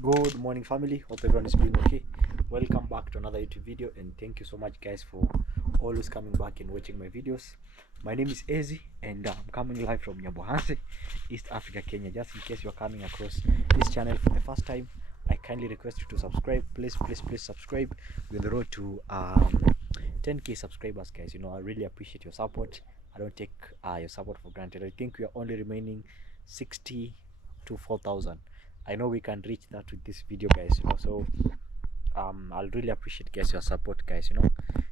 Good morning, family. Hope everyone is doing okay. Welcome back to another YouTube video, and thank you so much, guys, for always coming back and watching my videos. My name is Ezi, and I'm coming live from Nyabohanse, East Africa, Kenya. Just in case you're coming across this channel for the first time, I kindly request you to subscribe. Please subscribe. We're on the road to 10k subscribers, guys. I really appreciate your support. I don't take your support for granted. I think we are only remaining 60 to 4,000. I know we can reach that with this video, guys. So I'll really appreciate, guys, your support, guys.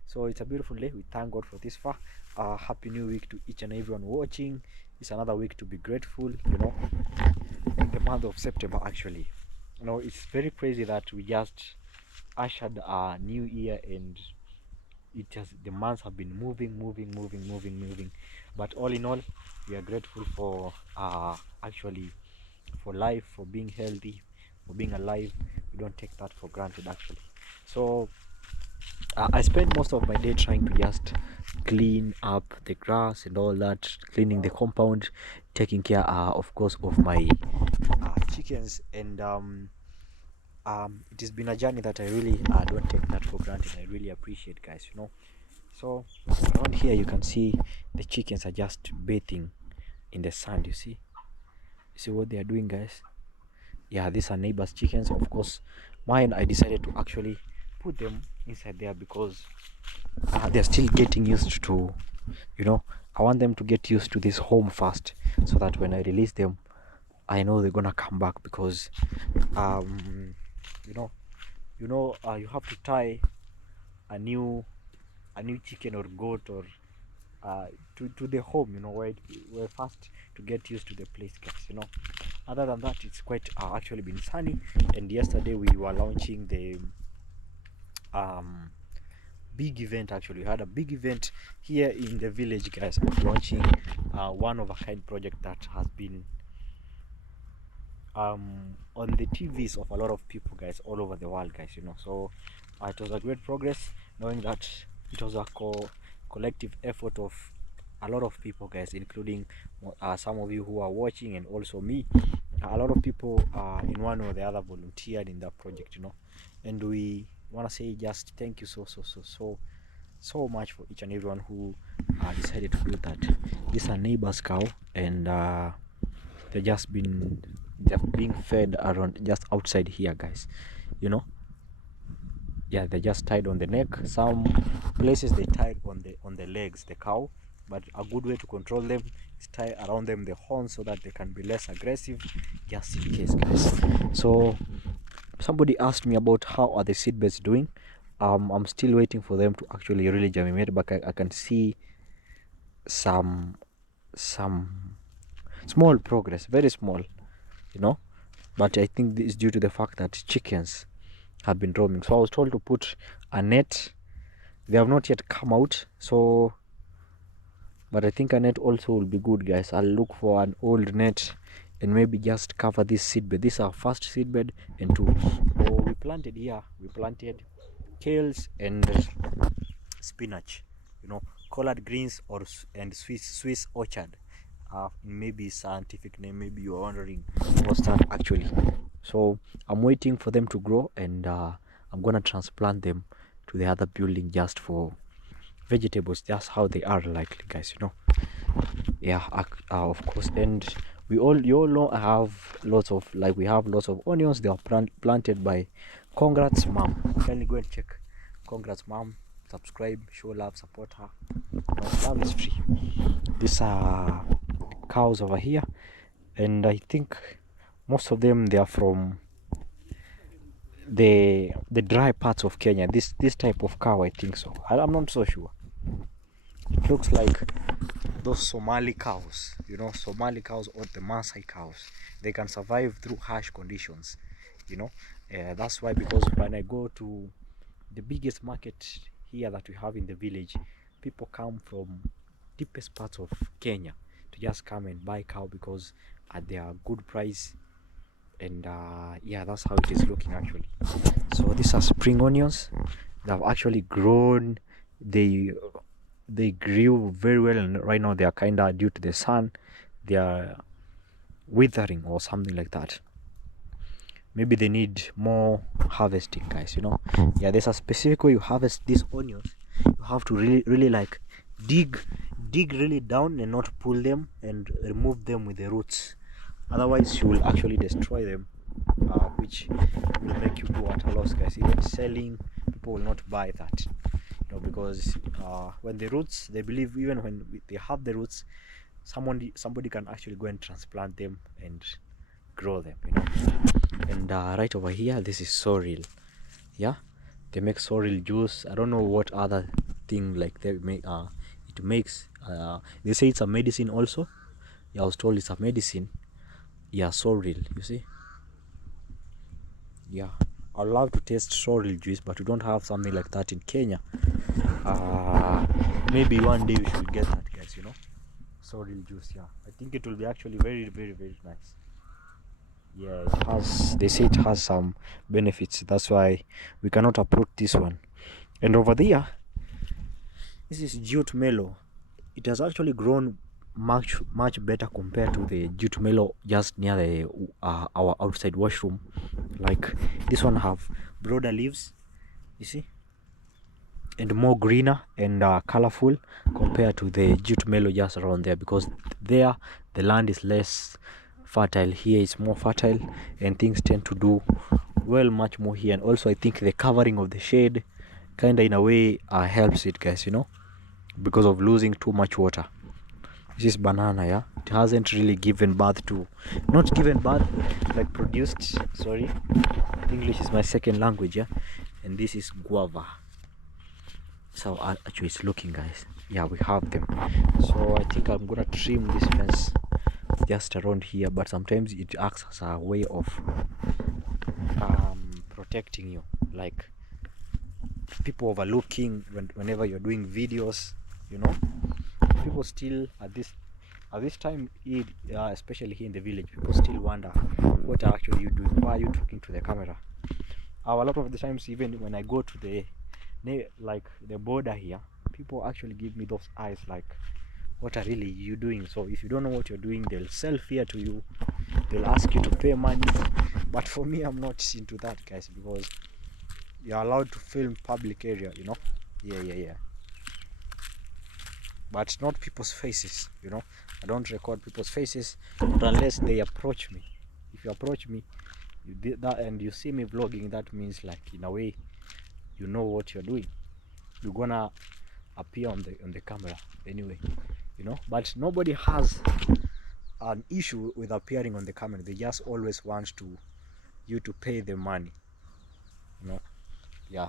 So it's a beautiful day. We thank God for this far. Happy new week to each and everyone watching. It's another week to be grateful, in the month of September. Actually, it's very crazy that we just ushered a new year, and the months have been moving. But all in all, we are grateful for actually for life, for being healthy, for being alive. We don't take that for granted, actually. So I spend most of my day trying to just clean up the grass and all that, cleaning the compound, taking care, of course, of my chickens. And it has been a journey that I really don't take that for granted. I really appreciate, guys. So around here you can see the chickens are just bathing in the sand. You see what they are doing, guys? Yeah, these are neighbors chickens. Of course, mine, I decided to actually put them inside there because they're still getting used to, I want them to get used to this home first, so that when I release them, I know they're gonna come back. Because you know you have to tie a new chicken or goat or to the home, where first to get used to the place, guys. Other than that, it's quite actually been sunny. And yesterday we were launching the big event. Actually, we had a big event here in the village, guys, of launching one of a kind project that has been on the TVs of a lot of people, guys, all over the world, guys. So it was a great progress, knowing that it was a collective effort of a lot of people, guys, including some of you who are watching, and also me. A lot of people in one or the other volunteered in that project, and we want to say just thank you so much for each and everyone who decided to do that. This is a neighbor's cow, and they're being fed around just outside here, guys. Yeah, they're just tied on the neck. Some places they tied on the legs, the cow. But a good way to control them is tie around them the horns, so that they can be less aggressive, just in case, guys. So somebody asked me about how are the seedbeds doing. I'm still waiting for them to actually really germinate, but I can see some small progress, very small, but I think this is due to the fact that chickens have been roaming. So I was told to put a net. They have not yet come out, but I think a net also will be good, guys. I'll look for an old net and maybe just cover this seedbed. This is our first seedbed, and two. So we planted kales and spinach, collard greens and Swiss orchard. Maybe scientific name, maybe you're wondering what's that actually. So I'm waiting for them to grow, and I'm gonna transplant them to the other building just for vegetables, just how they are likely, guys. Yeah, of course. And you all know I have lots of onions. They are planted by Congrats Mom. Kindly go and check Congrats Mom. Subscribe, show love, support her. Love is free. These are cows over here, and I think most of them, they are from the dry parts of Kenya. This type of cow, I think so. I'm not so sure. It looks like those Somali cows, Somali cows or the Maasai cows. They can survive through harsh conditions, that's why, because when I go to the biggest market here that we have in the village, people come from deepest parts of Kenya to just come and buy cow, because they are good price. And yeah, that's how it is looking actually. So these are spring onions. They have actually grown. They grew very well, and right now they are kind of, due to the sun, they are withering or something like that. maybe they need more harvesting, guys, you know. Yeah, there's a specific way you harvest these onions. You have to really like dig really down and not pull them and remove them with the roots, otherwise you will actually destroy them, which will make you go at a loss, guys. Even selling, people will not buy that, you know, because when the roots, they believe even when they have the roots, somebody can actually go and transplant them and grow them, you know. And right over here, this is sorrel. Yeah, they make sorrel juice. I don't know what other thing like they make. It makes. They say it's a medicine also. Yeah, I was told it's a medicine. Yeah, sorrel. You see. Yeah, I'd love to taste sorrel juice, but we don't have something like that in Kenya. Maybe one day we should get that, guys. You know, sorrel juice. Yeah, I think it will be actually very nice. Yeah, it has, they say it has some benefits, that's why we cannot uproot this one. And over there, this is jute mellow. It has actually grown much better compared to the jute mellow just near the our outside washroom. Like this one have broader leaves, you see, and more greener and colorful compared to the jute mellow just around there, because there the land is less fertile. Here it's more fertile and things tend to do well much more here. And also I think the covering of the shade kind of in a way helps it, guys, you know, because of losing too much water. This is banana. Yeah, it hasn't really given birth to, not given birth, like produced, sorry, English is my second language. Yeah, and this is guava. So actually it's looking, guys. Yeah, we have them. So I think I'm gonna trim this fence just around here, but sometimes it acts as a way of protecting you, like people overlooking whenever you're doing videos, you know. People still at this time, especially here in the village, people still wonder what are actually you doing, why are you talking to the camera. A lot of the times, even when I go to the border here, people actually give me those eyes like, what are really you doing? So if you don't know what you're doing, they'll sell fear to you, they'll ask you to pay money. But for me, I'm not into that, guys, because you're allowed to film public area, you know. Yeah, but not people's faces, you know. I don't record people's faces unless they approach me. If you approach me, you did that and you see me vlogging, that means like in a way you know what you're doing, you're gonna appear on the camera anyway, you know. But nobody has an issue with appearing on the camera. They just always want you to pay them money, you know. Yeah,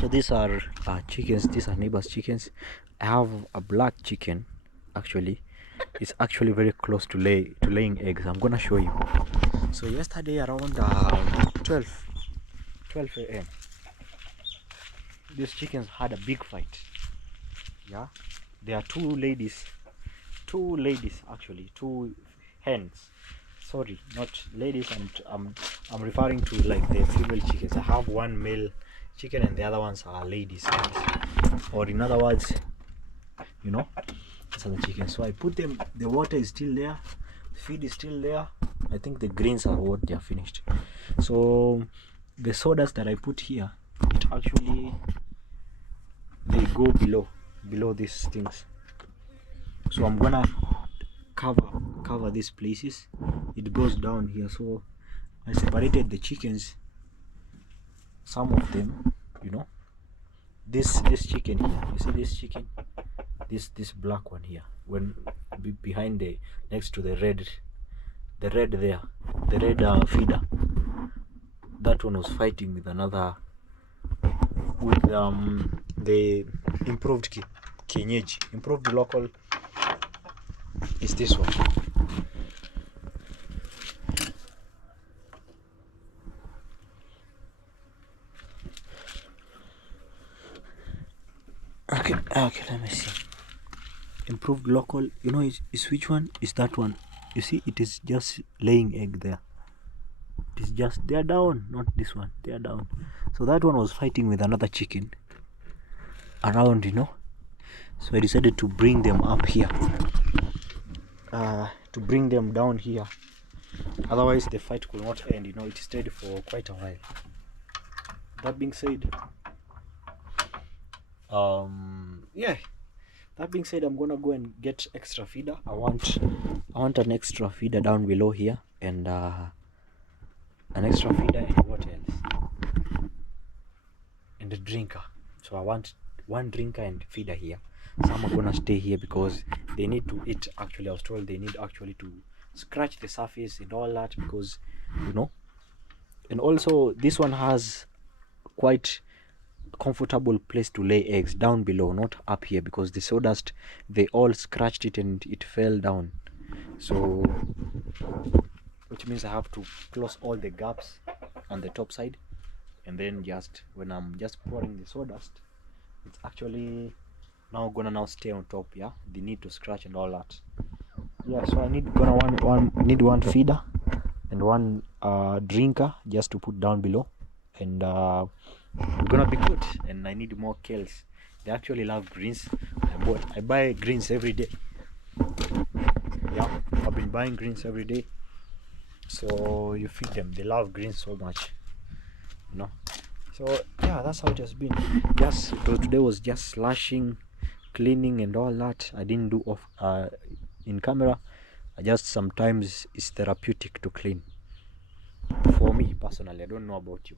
so these are chickens. These are neighbors chickens. I have a black chicken, actually. It's actually very close to laying eggs. I'm gonna show you. So yesterday around 12 a.m. these chickens had a big fight. Yeah, there are two ladies actually, two hens, sorry, not ladies, and I'm referring to like the female chickens. I have one male chicken and the other ones are ladies, or in other words, you know, these are the chickens. So I put them, the water is still there, feed is still there. I think the grains are what they are finished. So the sodas that I put here, it actually, they go below these things. So I'm gonna cover these places. It goes down here. So I separated the chickens, some of them, you know. This chicken here, you see this chicken, this black one here, when behind the, next to the red there, the red feeder, that one was fighting with another, with the improved kienyeji. Improved local is this one. Okay, let me see. Improved local, you know, is which one is that one? You see, it is just laying egg there. It is just, they are down, not this one, they are down. So that one was fighting with another chicken around, you know. So I decided to bring them up here, to bring them down here Otherwise the fight could not end, you know. It stayed for quite a while. That being said, yeah, that being said, I'm gonna go and get extra feeder. I want an extra feeder down below here, and an extra feeder, and what else, and a drinker. So I want one drinker and feeder here. Some are gonna stay here because they need to eat. Actually, I was told they need actually to scratch the surface and all that, because, you know. And also this one has quite comfortable place to lay eggs down below, not up here, because the sawdust, they all scratched it and it fell down. So which means I have to close all the gaps on the top side, and then just when I'm just pouring the sawdust, it's actually now gonna stay on top. Yeah, they need to scratch and all that. Yeah, so I need one feeder and one drinker just to put down below, and we're gonna be good. And I need more kales. They actually love greens. I buy greens every day. Yeah, I've been buying greens every day. So you feed them, they love greens so much, you know. So yeah, that's how it has been. Just today was just slashing, cleaning and all that. I didn't do off in camera. I just, sometimes it's therapeutic to clean for me personally. I don't know about you.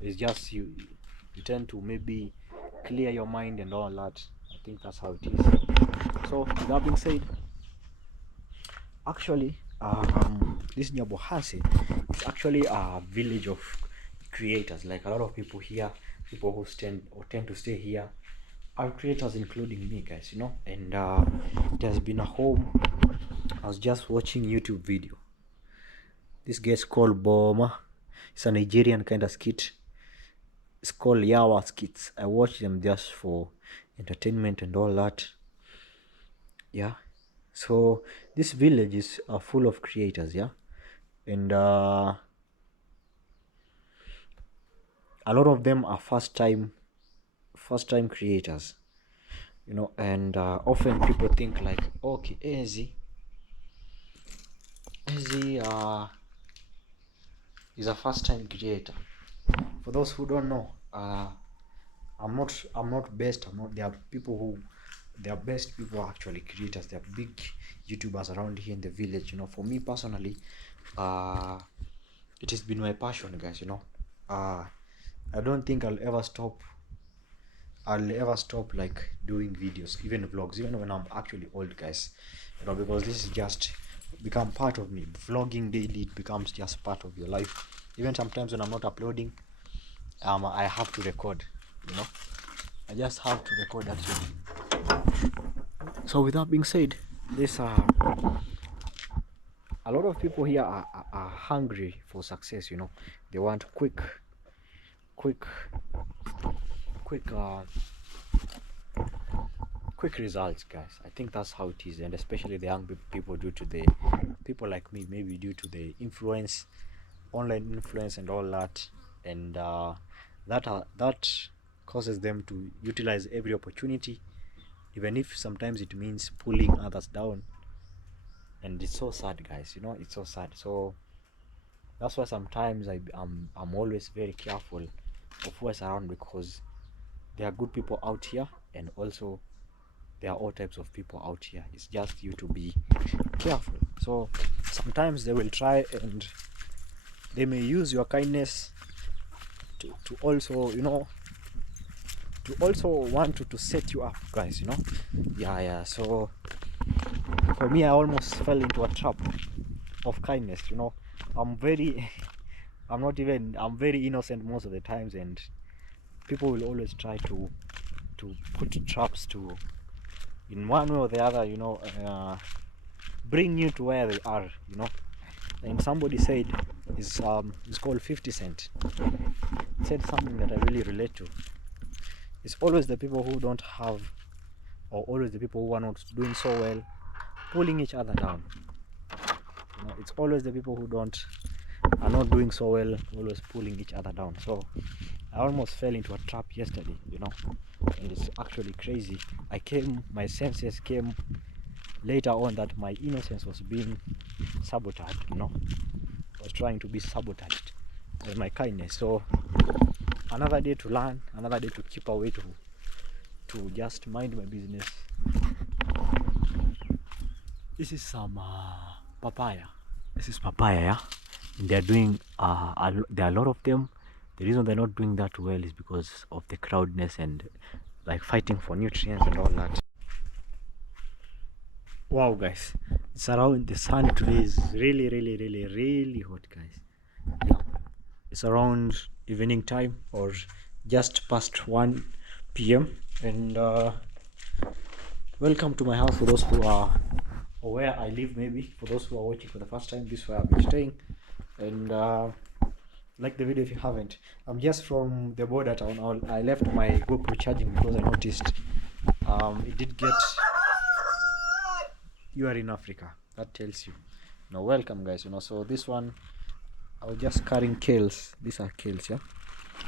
It's just you tend to maybe clear your mind and all that. I think that's how it is. So with that being said, actually this Nyabohase is actually a village of creators. Like, a lot of people here, people who tend to stay here, are creators, including me, guys, you know. And it has been a home. I was just watching YouTube video. This guy's called Boma. It's a Nigerian kind of skit. It's called Yawa skits. I watch them just for entertainment and all that. Yeah. So this village is full of creators, yeah. And a lot of them are first time creators, you know. And often people think like, okay, Ezi is a first time creator. For those who don't know, I'm not best. There are people who, they are best people, are actually creators. They are big YouTubers around here in the village, you know. For me personally, it has been my passion, guys, you know. I don't think I'll ever stop like doing videos, even vlogs, even when I'm actually old, guys, you know, because this is just become part of me. Vlogging daily, it becomes just part of your life. Even sometimes when I'm not uploading, I have to record, you know. I just have to record actually. So with that being said, this a lot of people here are hungry for success, you know. They want quick quick results, guys. I think that's how it is. And especially the young people, due to the people like me, maybe due to the influence, online influence and all that. And that causes them to utilize every opportunity, even if sometimes it means pulling others down. And it's so sad, guys, you know. It's so sad. So that's why sometimes I'm always very careful of who is around, because there are good people out here, and also there are all types of people out here. It's just you to be careful. So sometimes they will try, and they may use your kindness to also, you know, to also want to set you up, guys, you know. Yeah. So for me, I almost fell into a trap of kindness, you know. I'm very innocent most of the times, and people will always try to put traps to, in one way or the other, you know, bring you to where they are, you know. And somebody said, it's called 50 Cent. He said something that I really relate to. It's always the people who don't have, or always the people who are not doing so well, pulling each other down. You know, it's always the people who are not doing so well, always pulling each other down. So I almost fell into a trap yesterday, you know. And it's actually crazy. My senses came later on that my innocence was being sabotaged, I was trying to be sabotaged with my kindness. So another day to learn, another day to keep away, to just mind my business. This is some papaya. This is papaya, yeah. And they're doing there are a lot of them. The reason they're not doing that well is because of the crowdness and like fighting for nutrients and all that. Wow, guys, it's around, the sun today is really hot, guys. Yeah, it's around evening time or just past 1 p.m. and welcome to my house for those who are, or where I live. Maybe for those who are watching for the first time, this is where I've been staying. And like the video if you haven't. I'm just from the border town. I left my GoPro charging because I noticed it did get, you are in Africa, that tells you. Now welcome, guys. So this one, I was just carrying kales. These are kales, yeah.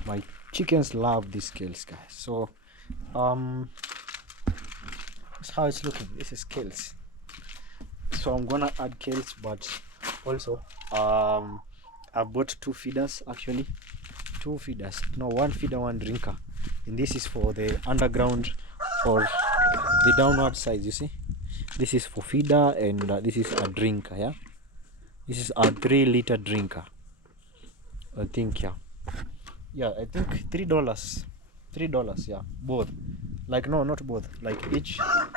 My chickens love these kales, guys. So that's how it's looking. This is kales. So I'm gonna add kales, but also I bought 2 feeders, actually 2 feeders, no, 1 feeder, 1 drinker, and this is for the underground or the downward side. You see, this is for feeder, and this is a drinker. Yeah, this is a 3-liter drinker, I think. Yeah, I think $3, yeah, both, like, no, not both, like each $3.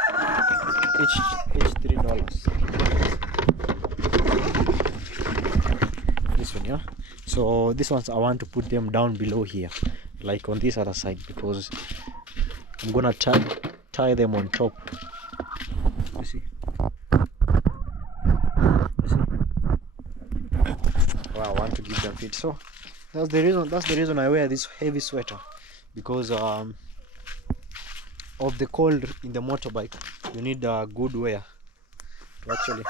This one, yeah. So these ones I want to put them down below here, like on this other side, because I'm gonna tie them on top. You see? Well, I want to give them feed. So that's the reason I wear this heavy sweater, because of the cold in the motorbike. You need a good wear to actually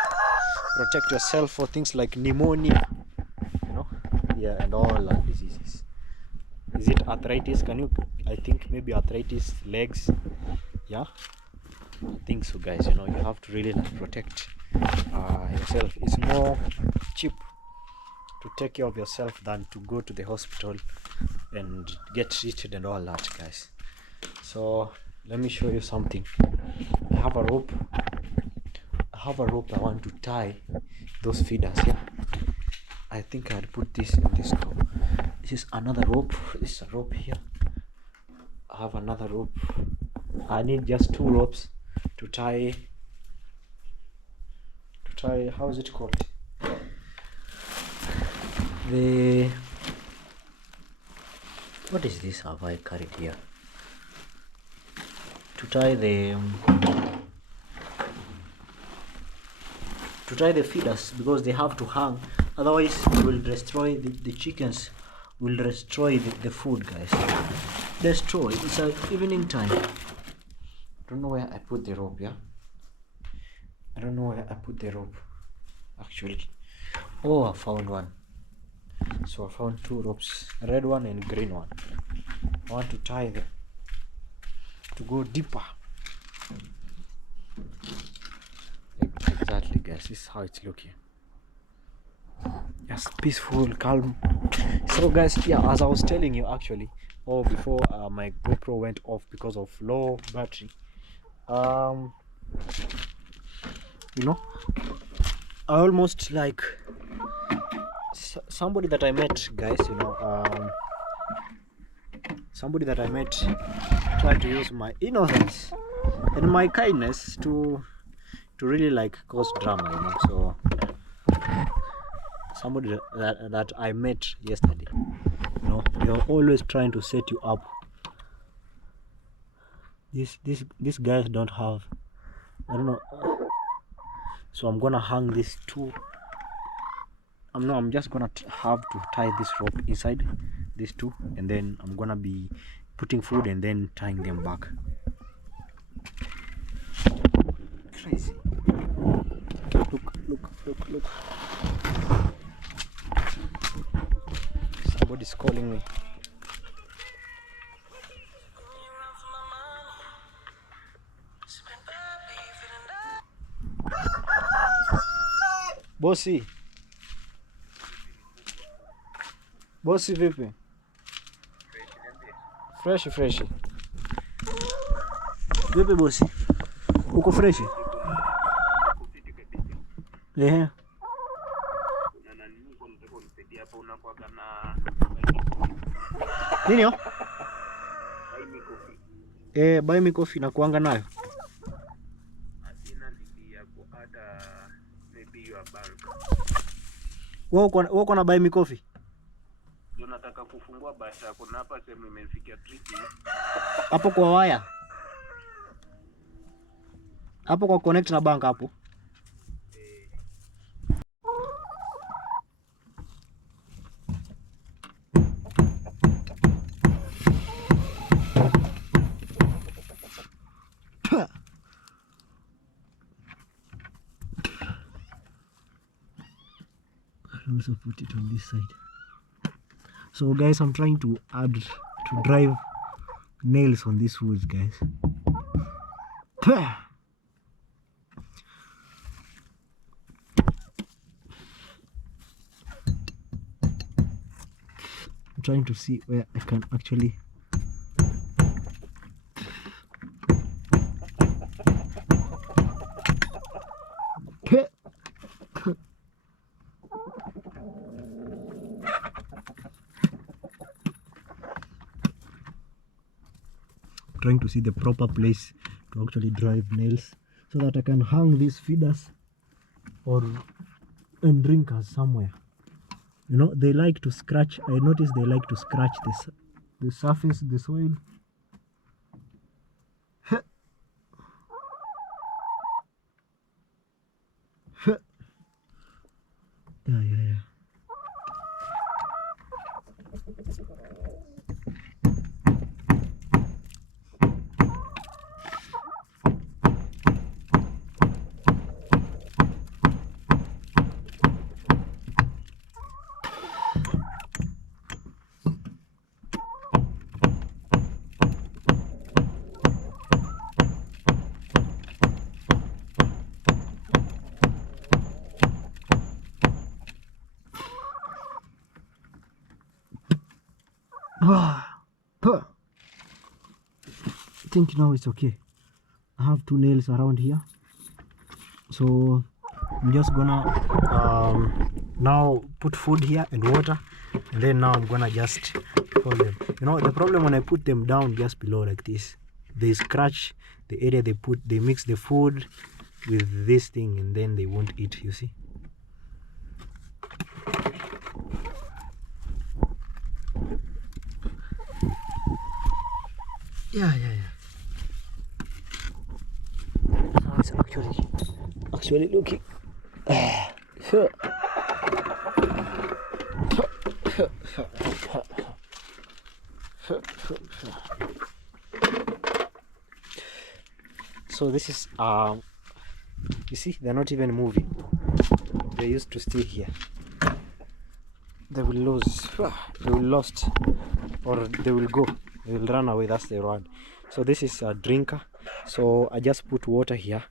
protect yourself for things like pneumonia, yeah, and all diseases. Is it arthritis? I think maybe arthritis, legs. Yeah, I think so, guys. You have to really protect yourself. It's more cheap to take care of yourself than to go to the hospital and get treated and all that, guys. So let me show you something. I have a rope I want to tie those feeders. Yeah, I think I'll put this in this cup. This is another rope. This is a rope here. I have another rope. I need just 2 ropes to tie, how is it called, what is this have I carried here, to tie the feeders, because they have to hang, otherwise it will destroy the chickens, will destroy the food, guys. Destroy. It's evening time. I don't know where I put the rope. Yeah, I don't know where I put the rope, actually. Oh, I found one. So I found 2 ropes, red one and green one. I want to tie them to go deeper. Exactly, guys. This is how it's looking. Just peaceful, calm. So, guys, yeah, as I was telling you, actually, before my GoPro went off because of low battery. I almost like somebody that I met, guys. Somebody that I met tried to use my innocence and my kindness to really like cause drama. So somebody that I met yesterday, they're always trying to set you up. These guys don't have, I don't know. So I'm gonna hang these 2. I'm just gonna have to tie this rope inside these 2, and then I'm gonna be putting food and then tying them back. Crazy. Look. Somebody's calling me. Bosi. Bosi vipi? Fresh. Vipi bosi? Uko fresh? Eh. Nini yo? Buy me coffee na kuanga nayo. Wako na buy me coffee? Ndio nataka kufungua basi yako na hapa sehemu imefikia 3. Hapo kwa waya. Hapo kwa connect na bank hapo. I'll also put it on this side. So guys, I'm trying to drive nails on these woods, guys. I'm trying to see where I can actually trying to see the proper place to actually drive nails so that I can hang these feeders and drinkers somewhere. You know, they like to scratch. I noticed they like to scratch the surface, the soil. Yeah. I think now it's okay. I have 2 nails around here, so I'm just gonna now put food here and water, and then now I'm gonna just hold them. You know, the problem when I put them down just below like this, they scratch the area they mix the food with this thing, and then they won't eat, you see. Yeah. So it's actually looking. So this is you see, they're not even moving. They used to stay here. They will lose. They will lost, or they will go. They will run away. That's the run. So this is a drinker. So I just put water here,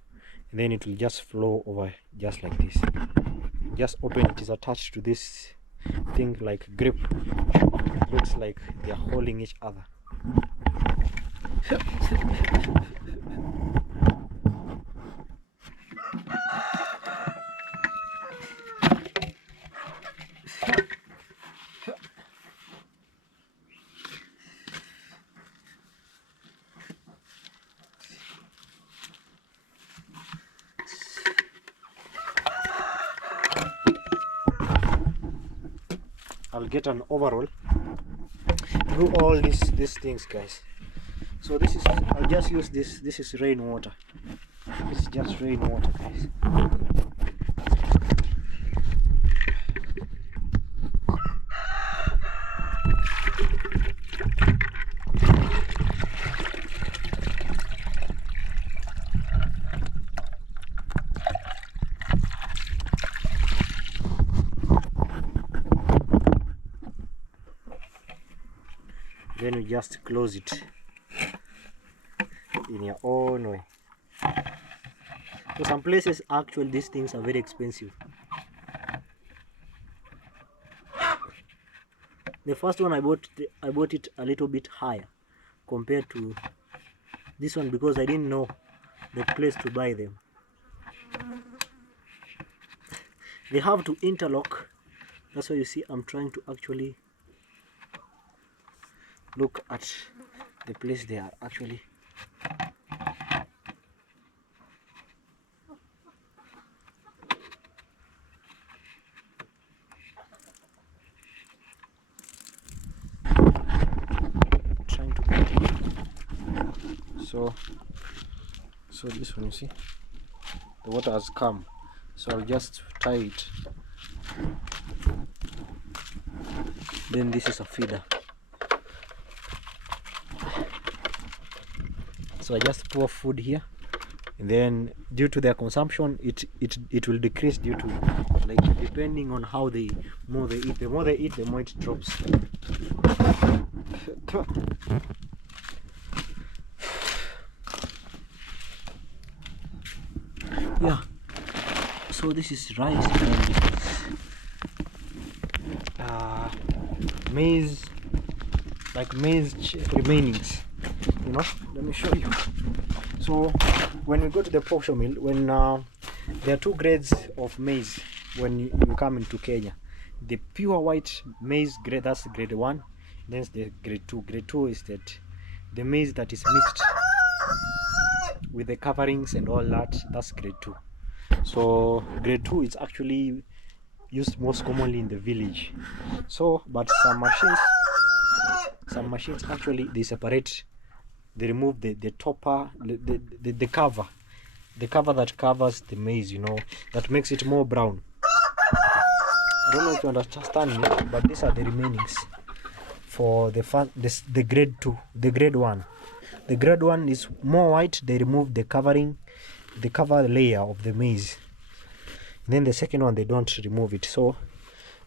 and then it will just flow over just like this. Just open. It is attached to this thing like grip. It looks like they are holding each other. I'll get an overall to do all these things, guys. So this is, I'll just use this is rainwater. This is just rainwater, guys. Then you just close it in your own way. So some places actually these things are very expensive. The first one I bought it a little bit higher compared to this one because I didn't know the place to buy them. They have to interlock. That's why you see I'm trying to actually look at the place they are actually. Trying to get it. So this one, you see, the water has come, so I'll just tie it. Then this is a feeder, so I just pour food here, and then due to their consumption it will decrease due to, like, depending on how the more they eat, the more it drops. Yeah, so this is rice and this is maize, like maize remainings, you know. Let me show you. So when we go to the posho mill, when there are two grades of maize when you come into Kenya. The pure white maize grade, that's grade 1. Then the grade 2. Grade 2 is that the maize that is mixed with the coverings and all that, that's grade 2. So grade 2 is actually used most commonly in the village. So but some machines actually, they separate, they remove the topper, the cover that covers the maize, you know, that makes it more brown. I don't know if you understand me, but these are the remainings for the grade 2. The grade 1, the grade 1 is more white. They remove the cover layer of the maize. And then the second one, they don't remove it. So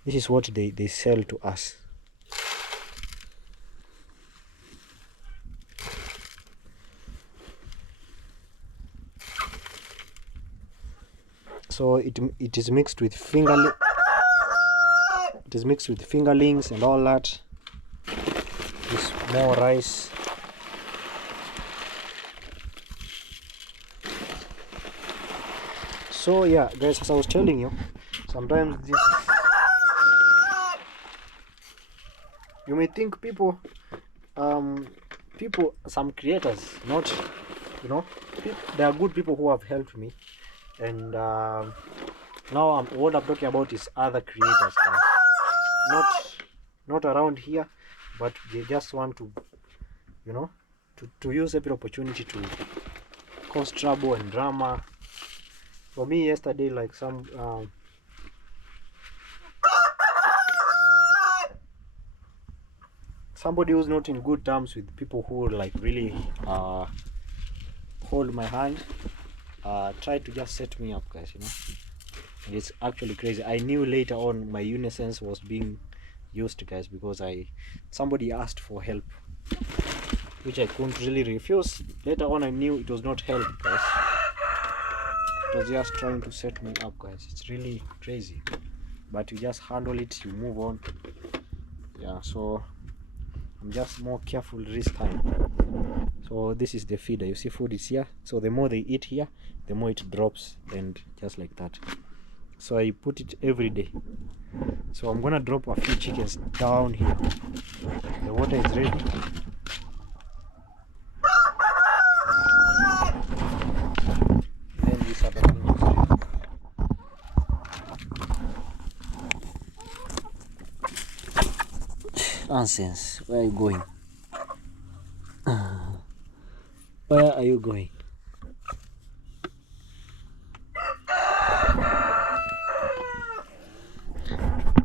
this is what they sell to us. So it is mixed with fingerlings and all that. This more rice. So yeah, guys, as I was telling you, sometimes this, you may think people, some creators, not, you know, there are good people who have helped me, and now what I'm talking about is other creators, guys. Not around here, but they just want to, you know, to use every opportunity to cause trouble and drama. For me yesterday, like somebody who's not in good terms with people who like really hold my hand, tried to just set me up, guys, you know. And it's actually crazy. I knew later on my Unisense was being used, guys, because somebody asked for help, which I couldn't really refuse. Later on I knew it was not help, guys. It was just trying to set me up, guys. It's really crazy, but you just handle it, you move on. Yeah, so I'm just more careful this time. So this is the feeder. You see, food is here, so the more they eat here, the more it drops, and just like that. So I put it every day. So I'm gonna drop a few chickens down here. The water is ready. Then this other thing is ready. Nonsense. Where are you going? Where are you going?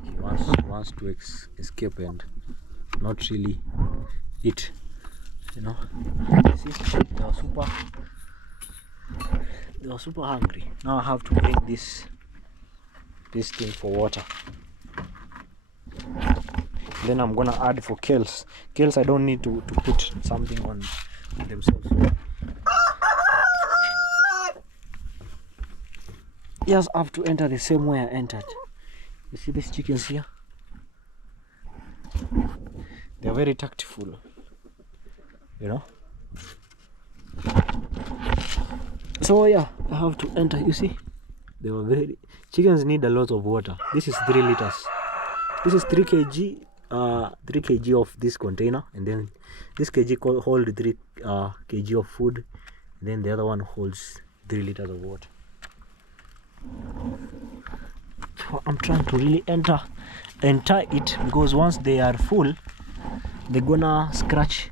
He wants to escape and not really eat, you know. See, they were super hungry. Now I have to bring this thing for water. Then I'm gonna add for kales. Kales, I don't need to put something on themselves. Just have to enter the same way I entered. You see these chickens here? They're very tactful, you know. So yeah, I have to enter. You see, they were very, chickens need a lot of water. This is 3 liters. This is 3 kg 3 kg of this container, and then this kg hold 3 kg of food, and then the other one holds 3 liters of water. So I'm trying to really enter and tie it, because once they are full, they're gonna scratch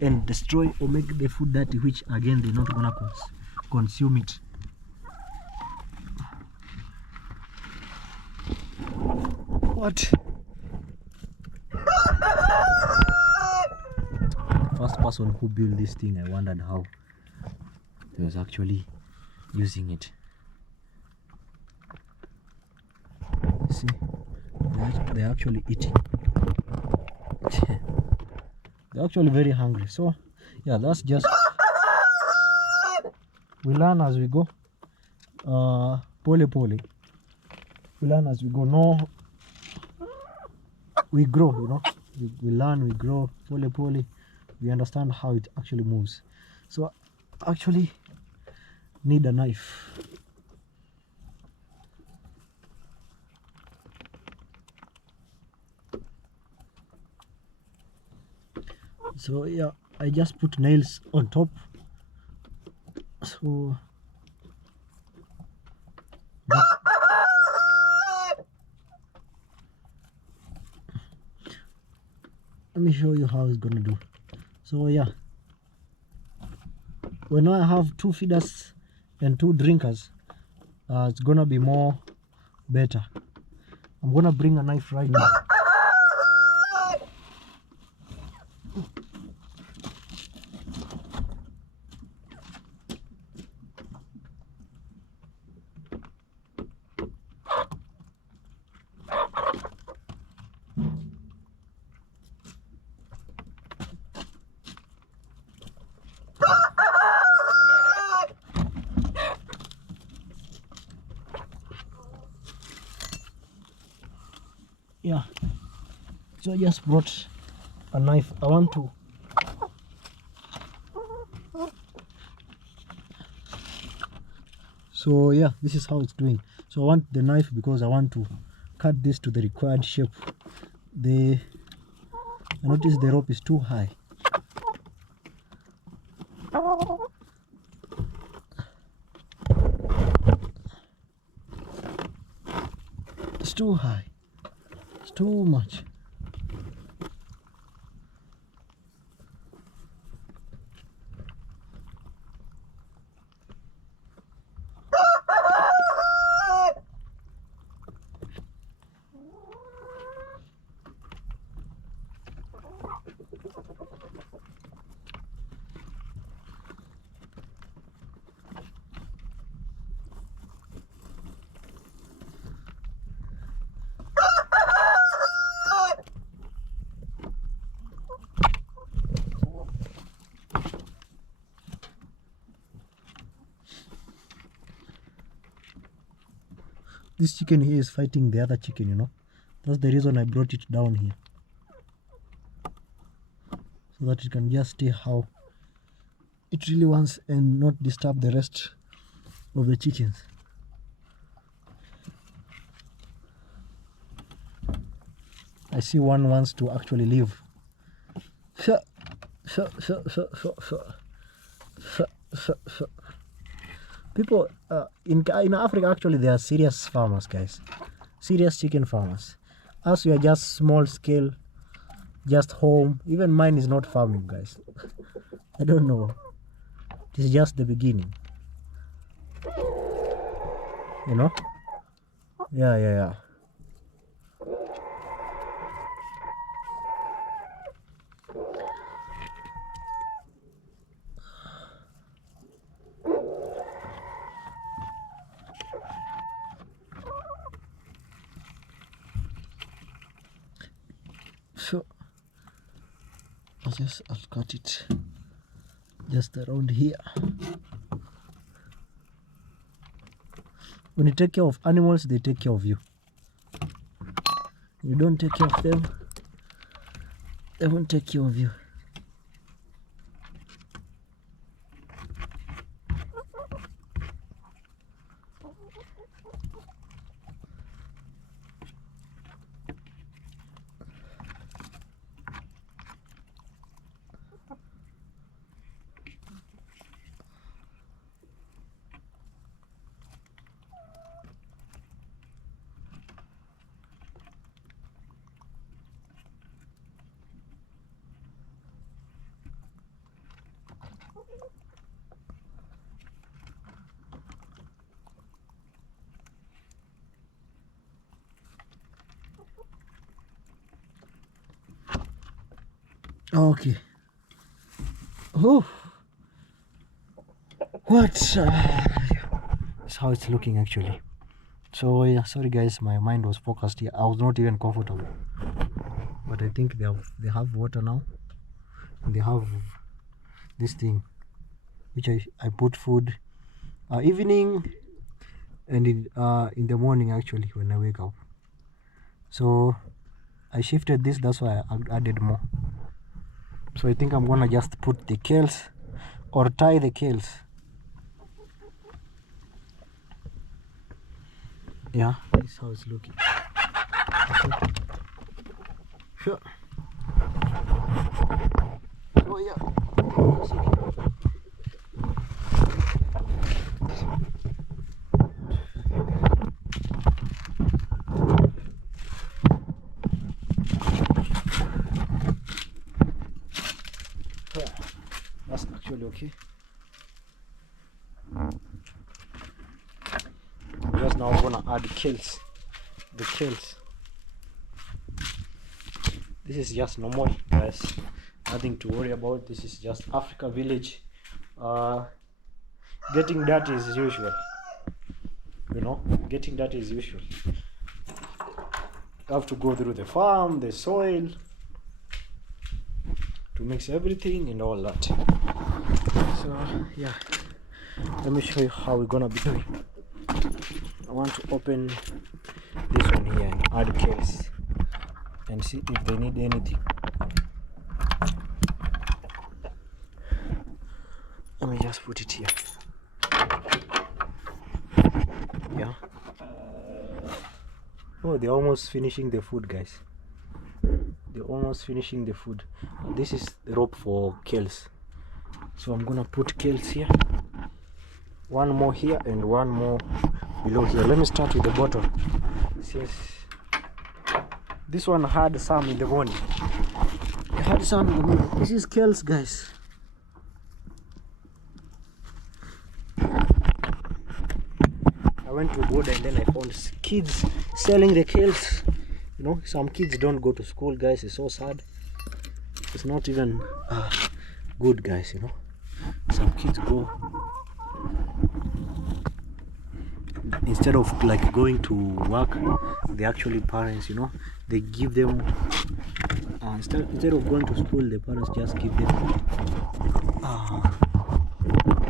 and destroy or make the food dirty, which again they're not gonna consume it. What? First person who built this thing, I wondered how he was actually using it. See, they're actually eating. They're actually very hungry. So yeah, that's just, we learn as we go. Pole pole. We learn as we go. No, we grow, you know. We learn, we grow. Pole pole. We understand how it actually moves. So actually need a knife. So yeah, I just put nails on top. So let me show you how it's gonna do. So yeah, when I have 2 feeders and 2 drinkers, it's gonna be more better. I'm gonna bring a knife right now. Yeah, so I just brought a knife. I want to so yeah, this is how it's doing. So I want the knife because I want to cut this to the required shape. I notice the rope is too high. It's too high. It's too much. This chicken here is fighting the other chicken, you know. That's the reason I brought it down here, so that it can just stay how it really wants and not disturb the rest of the chickens. I see one wants to actually leave. People in Africa, actually they are serious farmers, guys. Serious chicken farmers. Us, we are just small scale, just home. Even mine is not farming, guys. I don't know. This is just the beginning, you know. Yeah. So I'll cut it just around here. When you take care of animals, they take care of you. You don't take care of them, I won't take care of you. Okay. Oh, what? That's how it's looking actually. So yeah, sorry guys, my mind was focused here. I was not even comfortable, but I think they have water now, and they have this thing, which I put food evening and in the morning actually when I wake up. So I shifted this. That's why I added more. So I think I'm gonna just put the kales or tie the kales. Yeah, this is how it's looking. Sure. Oh yeah. That's okay. That's actually okay. Just now I'm gonna add kales. The kales. This is just normal, guys. Nothing to worry about. This is just Africa village. Getting dirty is usual. You know, getting dirty is usual. You have to go through the farm, the soil, to mix everything and all that. So yeah, let me show you how we're gonna be doing. I want to open this one here and add kales and see if they need anything. Let me just put it here. Yeah. Oh, they're almost finishing the food, guys. They're almost finishing the food. This is the rope for kales. So I'm gonna put kales here. One more here and one more below here. Let me start with the bottom. Since this one had some in the morning. I had some in the morning. This is kales, guys. I went to Boda and then I found kids selling the kales. You know, some kids don't go to school, guys. It's so sad. It's not even good, guys, you know. Some kids go, instead of like going to work, the actually parents, you know, they give them instead of going to school, the parents just give them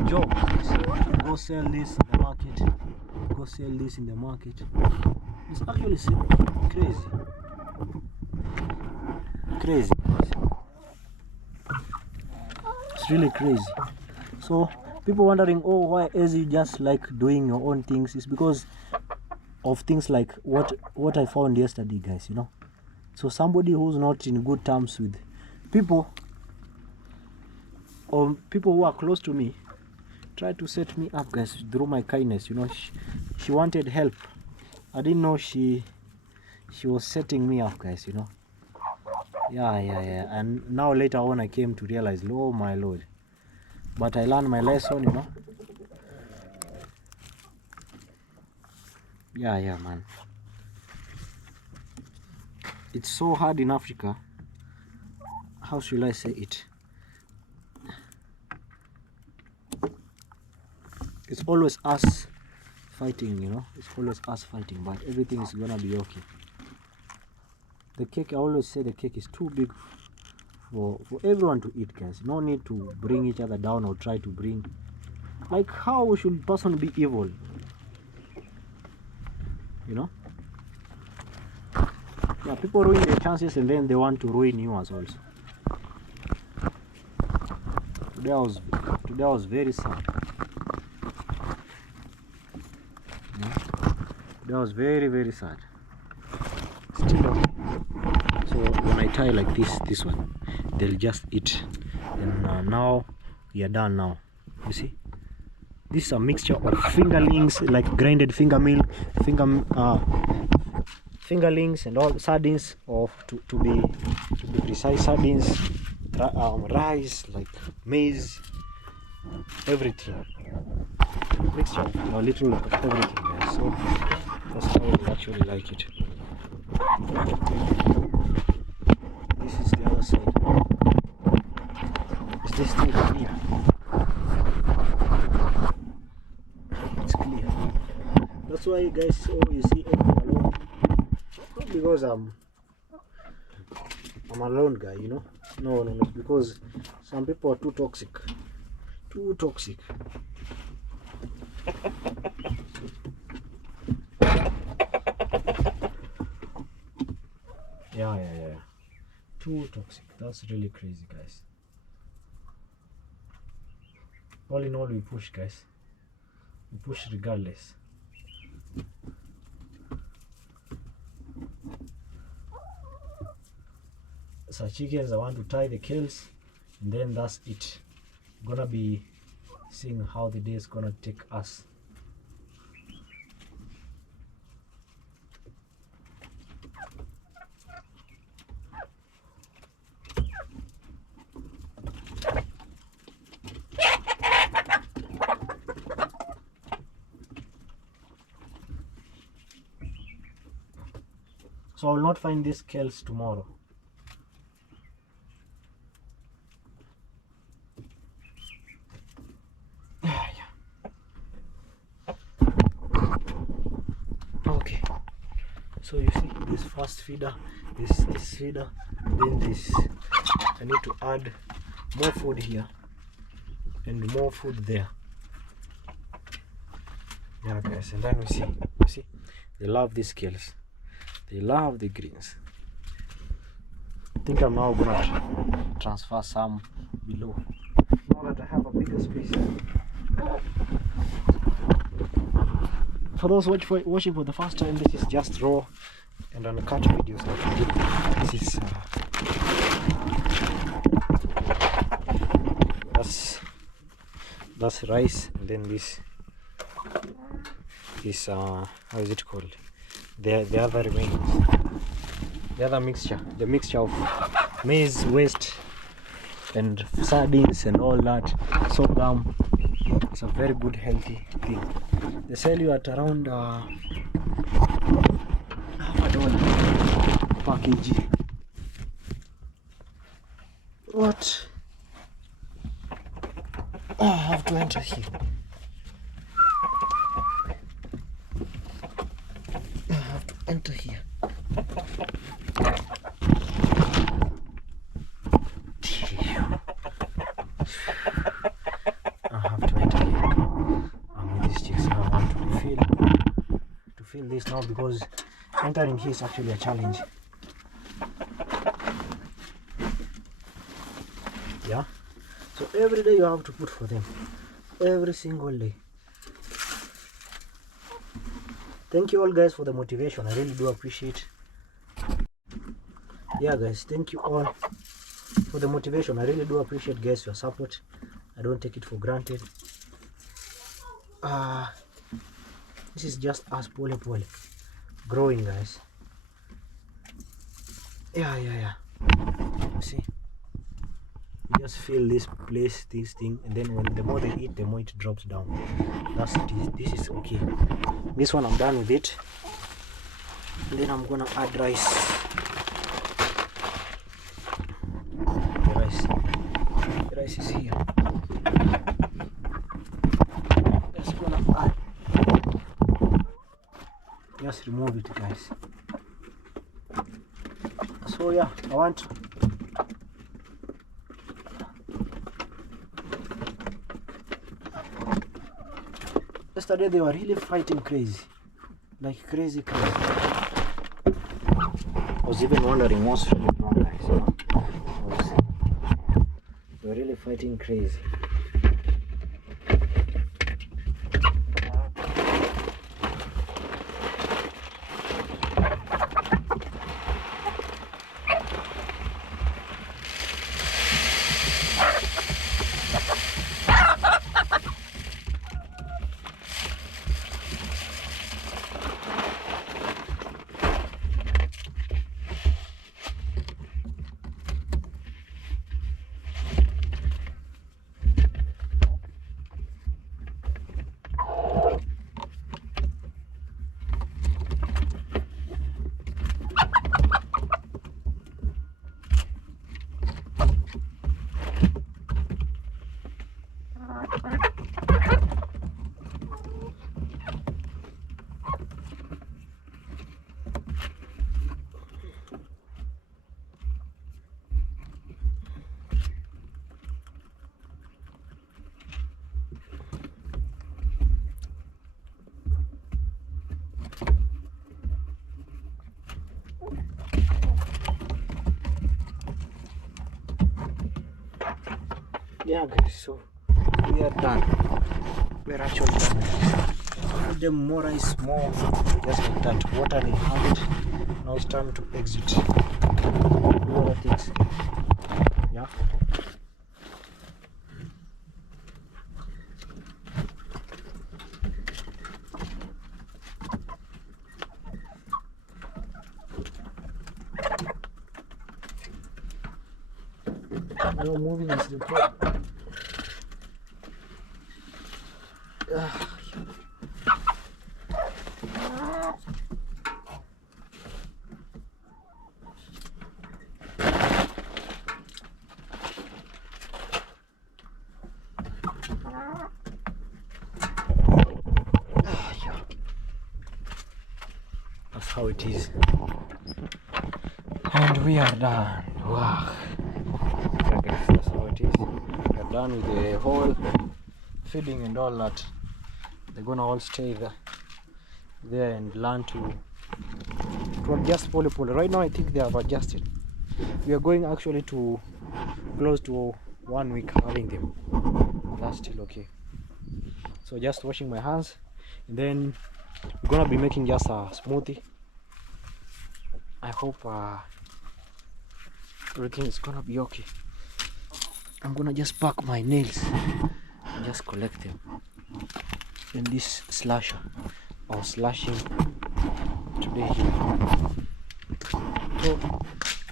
job. Go sell this in the market, go sell this in the market. It's actually crazy. It's really crazy. So people wondering, oh, why is you just like doing your own things? It's because of things like what I found yesterday, guys, you know. So somebody who's not in good terms with people, or people who are close to me, tried to set me up, guys, through my kindness, you know. She wanted help. I didn't know she was setting me up, guys, you know. Yeah. And now later on I came to realize, oh my lord. But I learned my lesson, you know. Yeah, man. It's so hard in Africa. How should I say it? It's always us fighting, you know. It's always us fighting, but everything is gonna be okay. The cake, I always say the cake is too big for everyone to eat, guys. No need to bring each other down or try to bring. Like, how should person be evil? You know? Yeah, people ruin their chances and then they want to ruin yours also. Today I was very sad. Yeah. Today I was very, very sad. Still okay. So when I tie like this one, they'll just eat. And now we are done now. You see, this is a mixture of fingerlings, like grinded fingerlings and all sardines, of to be precise, sardines, rice, like maize, everything. Mixture of a little of everything, guys. So that's how I actually like it. This is the other side. Is this thing clear? It's clear. That's why, guys, you see everything alone. Not because I'm alone guy, you know. No, because some people are too toxic. Too toxic. Yeah. Too toxic. That's really crazy, guys. All in all, we push, guys. We push regardless. So chickens, I want to tie the kills, and then that's it. Gonna be seeing how the day is gonna take us. So I will not find these kills tomorrow. Okay, so you see this first feeder, this feeder, then this. I need to add more food here and more food there. Yeah, guys, and then you see they love these scales, they love the greens. I think I'm now gonna transfer some below now that I have a bigger space. For those watching for the first time, this is just raw and uncut videos that I do. This is that's rice, and then this is how is it called? The other remains, the other mixture, the mixture of maize waste and sardines and all that. Sorghum. It's a very good healthy thing. They sell you at around $1 per kg. What? Oh, I have to enter here. I have to enter here. This now, because entering here is actually a challenge. Yeah, so every day you have to put for them, every single day. Thank you all, guys, for the motivation. I really do appreciate. Yeah, guys, thank you all for the motivation. I really do appreciate, guys, your support. I don't take it for granted. This is just us poly growing, guys. Yeah. You see, you just feel this place, this thing, and then when the more they eat, the more it drops down. That's it. This is okay. This one I'm done with it, and then I'm gonna add rice. The rice is here. Just gonna add. Just remove it, guys. So yeah, I want yesterday they were really fighting crazy, like crazy. was even wondering what's really wrong, guys. You know? We're really fighting crazy. Yeah, guys, so we are done. We're actually done. Give them more ice, more, just like that. Water in hand. Now it's time to exit. Do other things. Yeah. No moving is the problem. That's how it is. And we are done. Wow. Yeah, guys, that's how it is. We are done with the whole feeding and all that. They're gonna all stay there and learn to adjust poly. Right now I think they have adjusted. We are going actually to close to 1 week having them. That's still okay. So just washing my hands, and then we're gonna be making just a smoothie. I hope everything is gonna be okay. I'm gonna just pack my nails and just collect them in this slasher or slashing today. So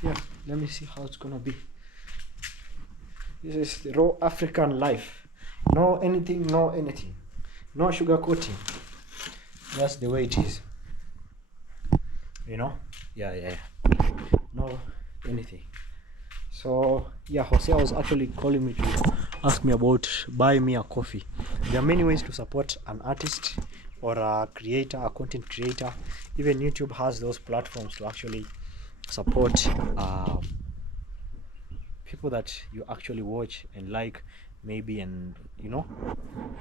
yeah, let me see how it's gonna be. This is the raw African life. No anything, no anything, no sugar coating. That's the way it is, you know. Yeah, no anything. So yeah, Jose was actually calling me to ask me about buy me a coffee. There are many ways to support an artist or a creator, a content creator. Even YouTube has those platforms to actually support people that you actually watch and like, maybe, and you know,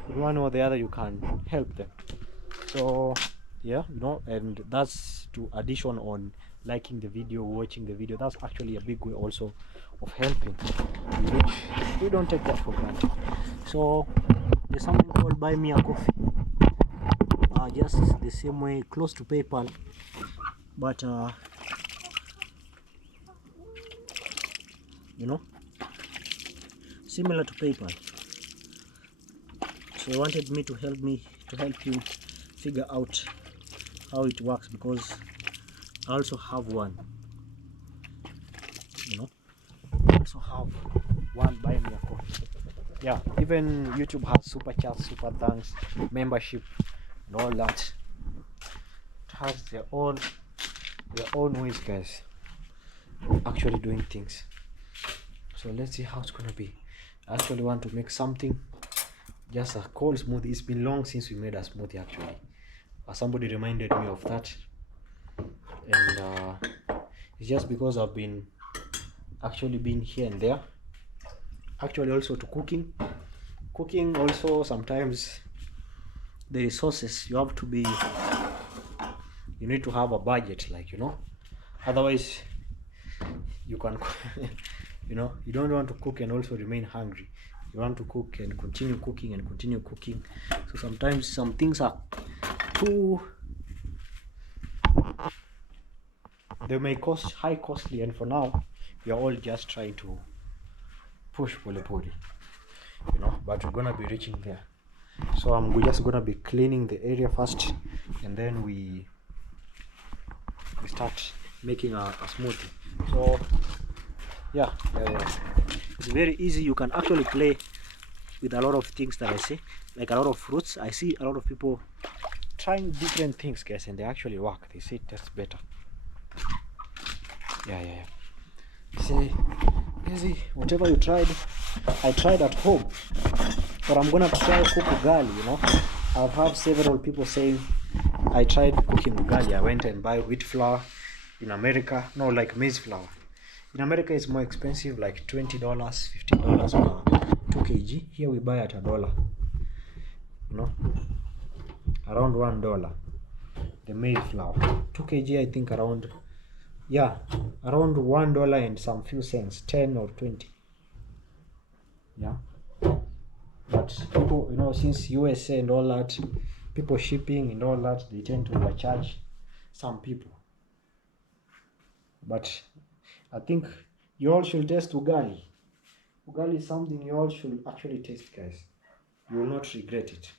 one or the other you can help them. So yeah, you know, and that's to addition on liking the video, watching the video. That's actually a big way also of helping, which we don't take that for granted. So there's something called buy me a coffee, just the same way, close to PayPal, but you know, similar to PayPal. So he wanted me to help you figure out how it works, because I also have one, you know. I also have one buy me a coffee. Yeah, even YouTube has super chats, super thanks, membership, and all that. It has their own ways, guys, actually doing things. So let's see how it's gonna be. I actually want to make something, just a cold smoothie. It's been long since we made a smoothie actually. Somebody reminded me of that, and it's just because I've been here and there. Actually also to cooking also, sometimes the resources, you need to have a budget, like, you know, Otherwise, you can you know, you don't want to cook and also remain hungry. You want to cook and continue cooking and continue cooking. So sometimes some things are too, they may cost high costly, and for now we are all just trying to push pole pole, you know, but we're gonna be reaching there. So I'm just gonna be cleaning the area first, and then we start making a smoothie. So yeah, it's very easy. You can actually play with a lot of things that I see, like a lot of fruits. I see a lot of people trying different things, guys, and they actually work. They say it tastes better. Yeah. Say, easy, whatever you tried, I tried at home, but I'm gonna try cook ugali, you know. I've heard several people saying I tried cooking ugali. I went and buy wheat flour in America, no, like maize flour. In America it's more expensive, like $20, $15 per 2 kg. Here we buy at $1, you know, around $1 the maize flour. 2 kg I think around, yeah, around $1 and some few cents, 10 or 20. Yeah, but people, you know, since USA and all that, people shipping and all that, they tend to overcharge some people. But I think you all should taste ugali. Ugali is something you all should actually taste, guys. You will not regret it.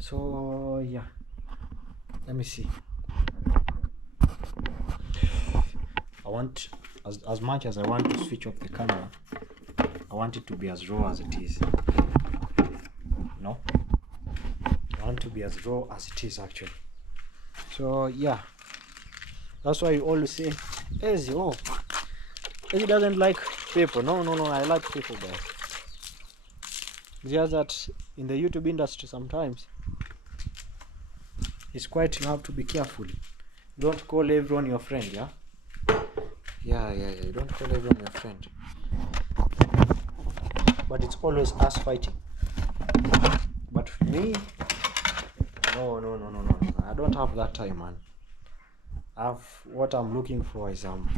So yeah, let me see. I want, as much as I want to switch off the camera, I want it to be as raw as it is. No, I want to be as raw as it is actually. So yeah, that's why you always say, Ezi, oh, Ezi doesn't like people. No, I like people, guys. It's just that in the YouTube industry sometimes it's quite, you have to be careful. You don't call everyone your friend, yeah? Yeah. You don't call everyone your friend. But it's always us fighting. But for me, no. I don't have that time, man. What I'm looking for is I'm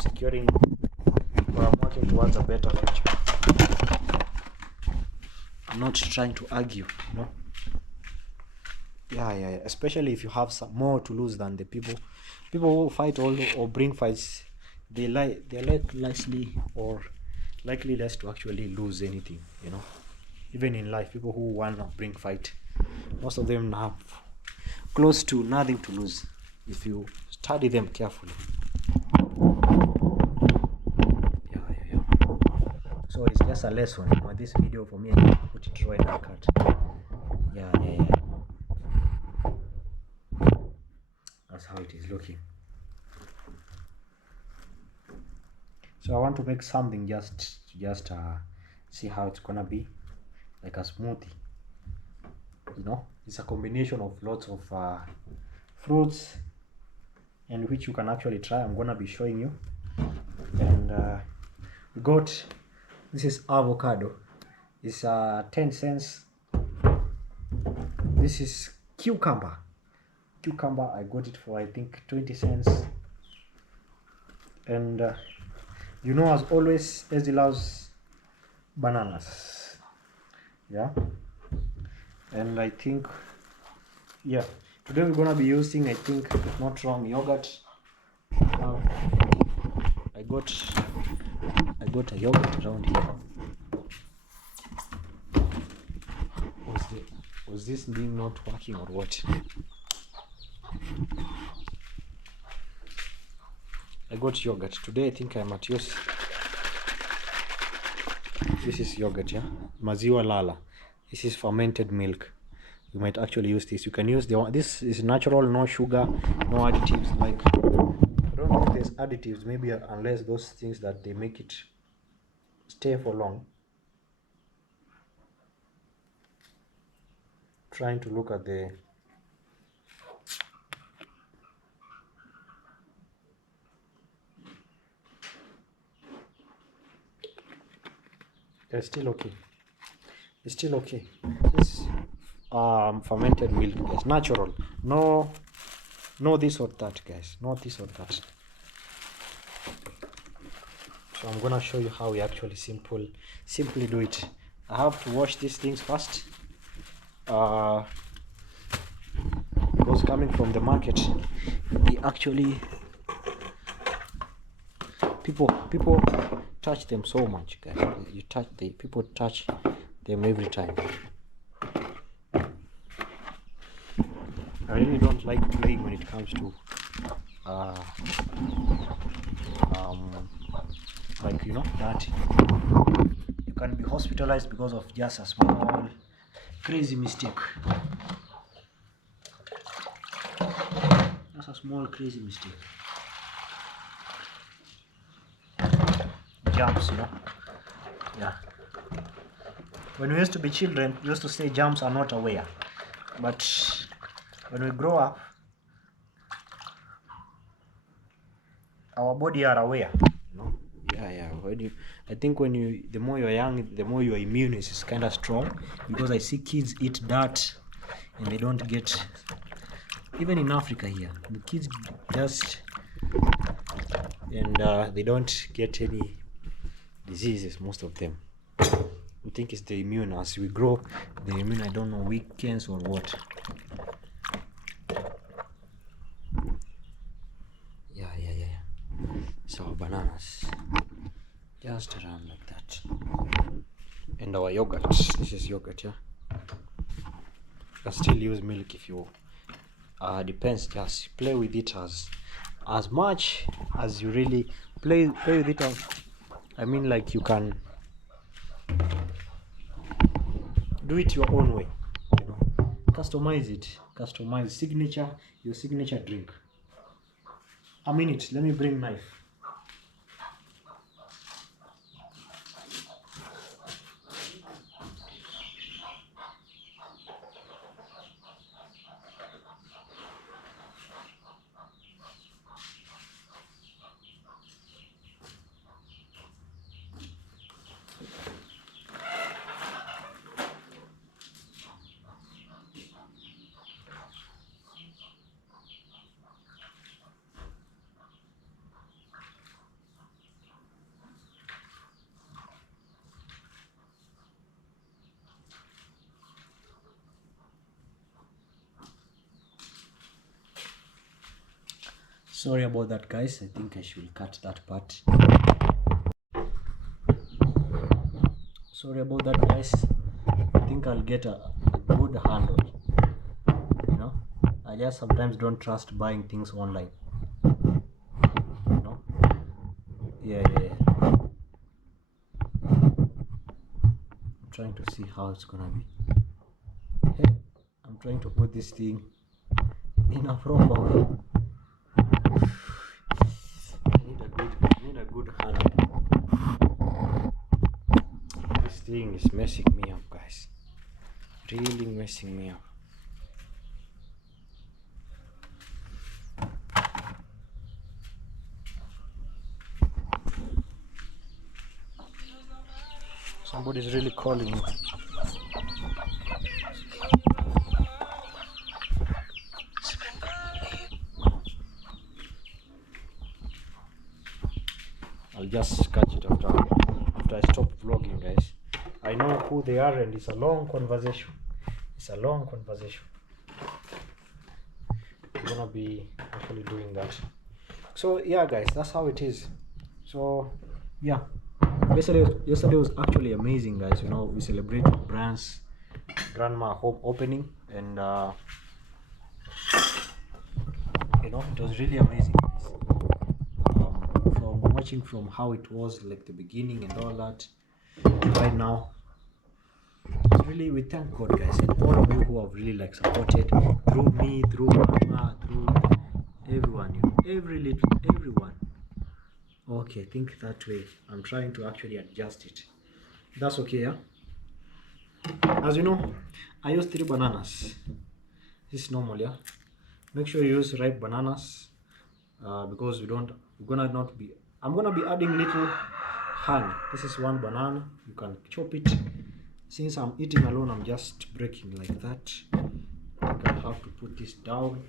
securing, or I'm working towards a better future. I'm not trying to argue, you know. Yeah. Especially if you have some more to lose than the people who fight or bring fights. They're likely less to actually lose anything, you know. Even in life, people who wanna bring fight, most of them have close to nothing to lose if you study them carefully. Yeah. So it's just a lesson, you know. This video for me, I can put it right and cut. Yeah. That's how it is looking. So I want to make something just see how it's gonna be, like a smoothie, you know. It's a combination of lots of fruits, and which you can actually try. I'm gonna be showing you. And we got, this is avocado. It's 10 cents. This is cucumber. I got it for I think 20 cents. And you know, as always, Ezzy loves bananas. Yeah. And I think, yeah, today we're gonna be using, I think, if not wrong, yogurt. I got a yogurt around here. Was this thing not working or what? I got yogurt today. I think I might use, this is yogurt, yeah, maziwa lala. This is fermented milk. You might actually use this. You can use the one, this is natural, no sugar, no additives. Like, I don't think there's additives, maybe, unless those things that they make it stay for long. Trying to look at the, it's still okay. It's still okay. This fermented milk, guys, natural, no No this or that, guys. Not this or that. So I'm gonna show you how we actually simply do it. I have to wash these things first. Because coming from the market, they actually people touch them so much, guys. People touch them every time. I really don't like playing when it comes to like, you know, that you can be hospitalized because of just a small crazy mistake. That's a small crazy mistake. Jumps, you know. Yeah. When we used to be children, we used to say jumps are not aware. But when we grow up, our body are aware. You know? Yeah. I think the more you're young, the more your immune is kind of strong. Because I see kids eat dirt and they don't get, even in Africa here, the kids just, and they don't get any diseases, most of them. I think it's the immune. As we grow, the immune, I don't know, weakens or what. Yeah. So bananas, just around like that. And our yogurt, this is yogurt, yeah. You can still use milk if you depends, just play with it as much as you really play with it. I mean, like, you can do it your own way, you know. Customize your signature drink. A minute, let me bring knife. Sorry about that, guys. I think I should cut that part. Sorry about that, guys. I think I'll get a good handle. You know, I just sometimes don't trust buying things online. You know? Yeah. I'm trying to see how it's gonna be. Hey, I'm trying to put this thing in a proper way. I need a good handle. This thing is messing me up, guys. Really messing me up. Somebody's really calling me. I'll just catch it after I stop vlogging, guys. I know who they are, and it's a long conversation. I'm gonna be actually doing that. So yeah, guys, that's how it is. So yeah, yesterday was actually amazing, guys. You know, we celebrated Brian's grandma home opening, and you know, it was really amazing, guys. From watching from how it was, like the beginning and all that, right now, it's really, we thank God, guys, and all of you who have really like supported through me, through Mama, through everyone, you know, everyone. Okay, think that way. I'm trying to actually adjust it. That's okay, yeah. As you know, I use 3 bananas. This is normal, yeah. Make sure you use ripe bananas, because I'm gonna be adding little honey. This is 1 banana. You can chop it. Since I'm eating alone, I'm just breaking like that. I have to put this down.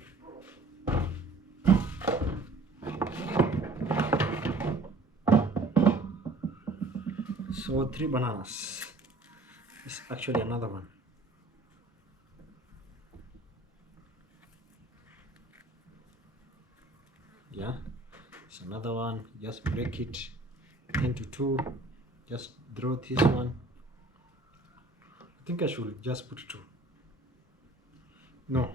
So 3 bananas. It's actually another one. Yeah, it's another one. Just break it into 2. Just draw this one. I think I should just put 2. No,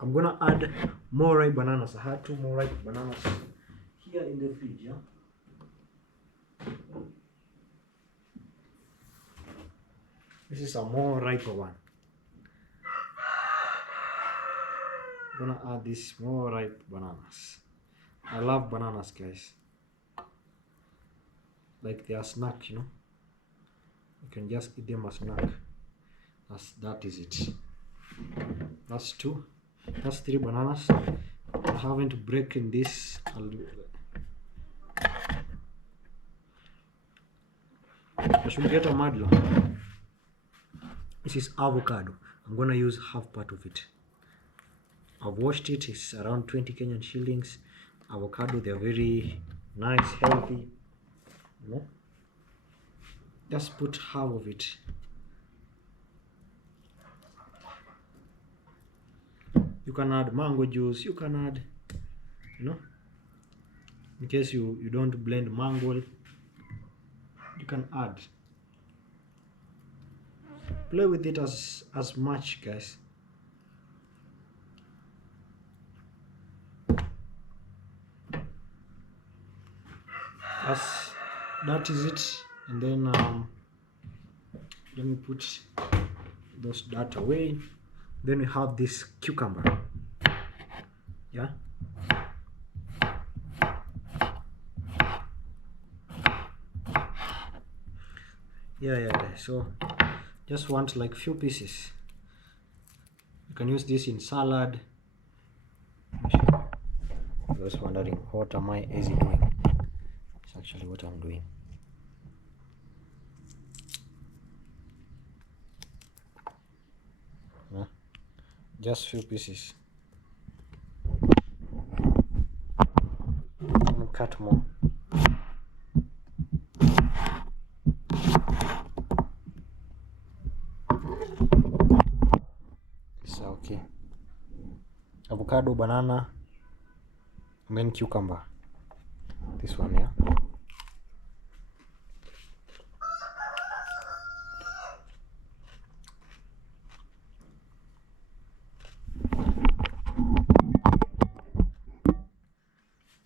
I'm gonna add more ripe bananas. I had 2 more ripe bananas here in the fridge. Yeah. This is a more riper one. I'm gonna add this more ripe bananas. I love bananas, guys. Like they are snack, you know. You can just eat them as snack. That is it. That's 2. That's 3 bananas. I haven't broken this. I should get a madla. This is avocado. I'm gonna use half part of it. I've washed it. It's around 20 Kenyan shillings. Avocado, they're very nice, healthy. You know? Just put half of it. You can add mango juice. You can add, you know, in case you don't blend mango, you can add. Play with it as much, guys. That is it. And then let me put that away. Then we have this cucumber. Yeah. Yeah. So just want like few pieces. You can use this in salad. I was wondering, what am I easy doing? It's actually what I'm doing. Yeah. Just few pieces. I'm gonna cut more. It's okay. Avocado, banana, and then cucumber. This one, yeah.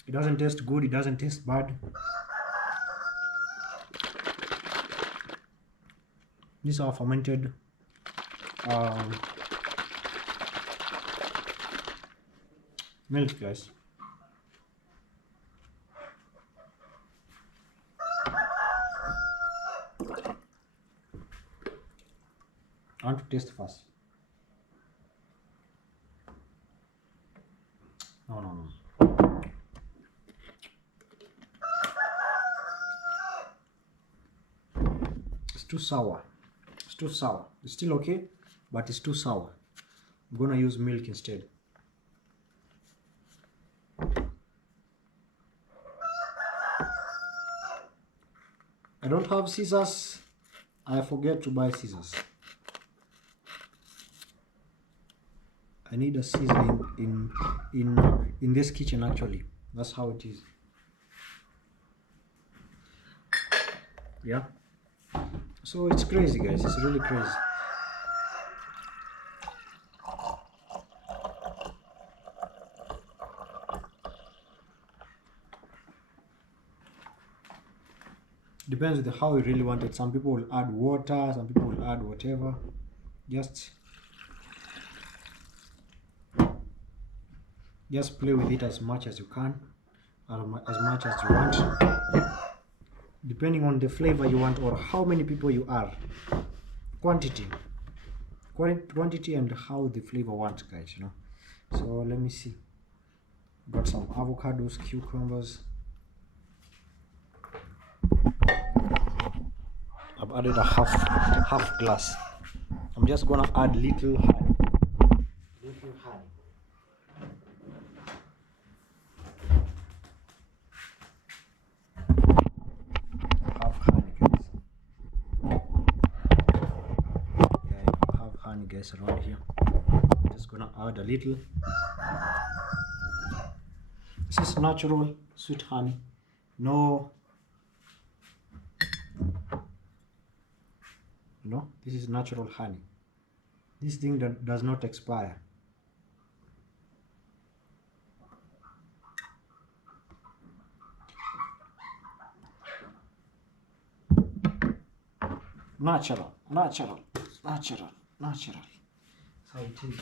It doesn't taste good, it doesn't taste bad. These are fermented milk, guys. I want to taste first. No. It's too sour. It's too sour. It's still okay, but it's too sour. I'm gonna use milk instead. I don't have scissors. I forget to buy scissors. I need a scissor in this kitchen actually. That's how it is. Yeah. So it's crazy, guys. It's really crazy. Depends on how you really want it. Some people will add water, some people will add whatever. Just play with it as much as you can, as much as you want, depending on the flavor you want or how many people you are. Quantity and how the flavor wants, guys, you know. So let me see. Got some avocados, cucumbers. I've added a half glass. I'm just gonna add little honey. guess around here. Just gonna add a little. This is natural sweet honey. No, this is natural honey. This thing does not expire. Natural. That's how it is.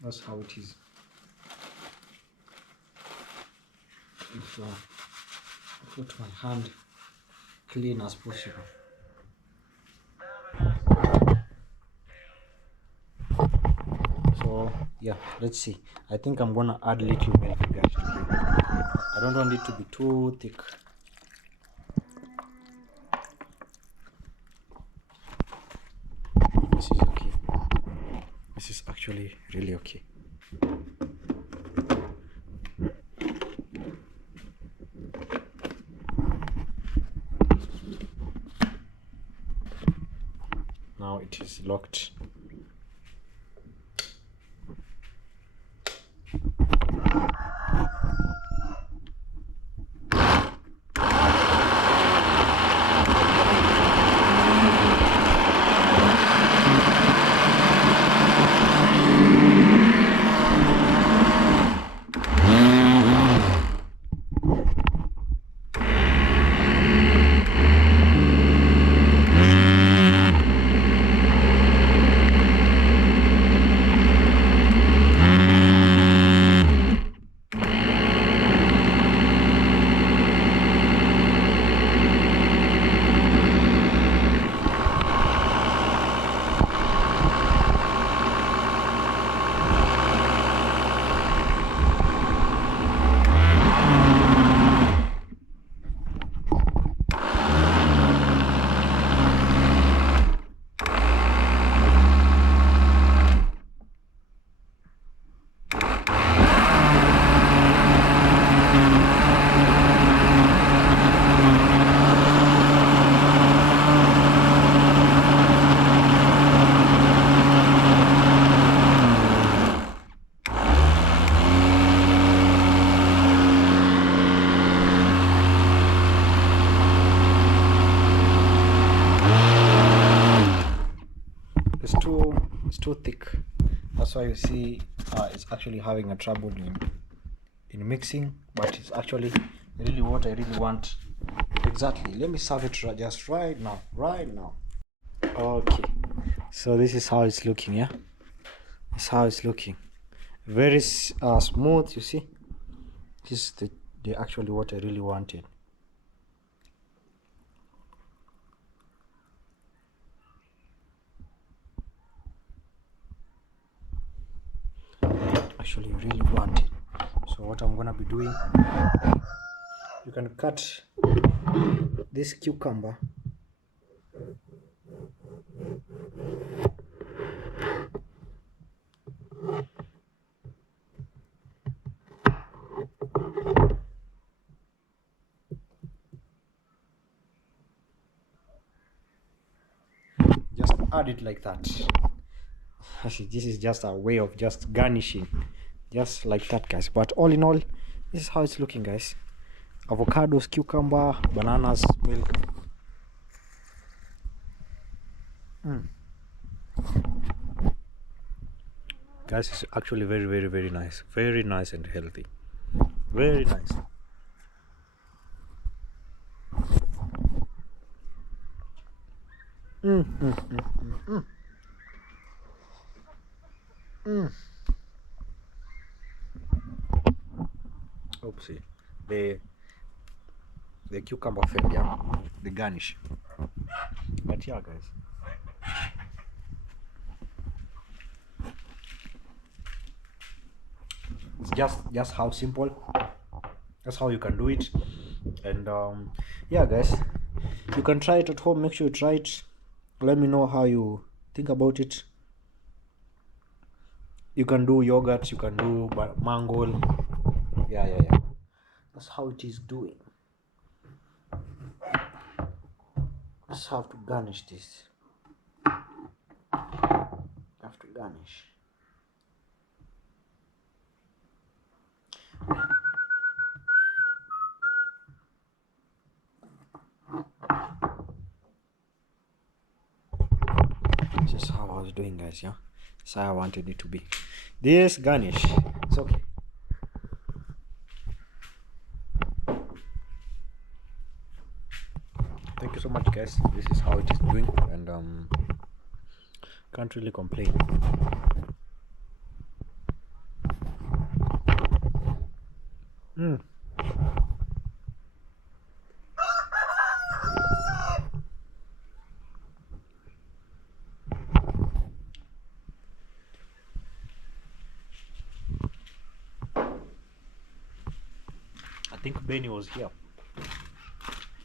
That's how it is. If I put my hand clean as possible. So yeah, let's see. I think I'm gonna add little milk, guys, to here. I don't want it to be too thick. This is okay. This is actually really okay. Now it is locked. It's too thick. That's why you see it's actually having a trouble in mixing, but it's actually really what I really want. Exactly. Let me serve it just right now. Okay, so this is how it's looking. Yeah, that's how it's looking. Very smooth, you see. This is the actually what I really wanted. Actually really want it. So what I'm gonna be doing, you can cut this cucumber just add it like that. Actually, this is just a way of just garnishing, just like that, guys. But all in all, this is how it's looking, guys. Avocados, cucumber, bananas, milk. Guys, it's actually very nice. Very nice and healthy. Very nice. Oopsie. The cucumber fell, yeah. The garnish. But yeah, guys. It's just how simple. That's how you can do it. And yeah, guys, you can try it at home. Make sure you try it. Let me know how you think about it. You can do yogurt, you can do mango. Yeah. That's how it is doing. Just have to garnish this. Have to garnish. This is how I was doing, guys. Yeah, that's how I wanted it to be. This garnish, it's okay. Thank you so much, guys. This is how it is doing, and can't really complain. I think Benny was here.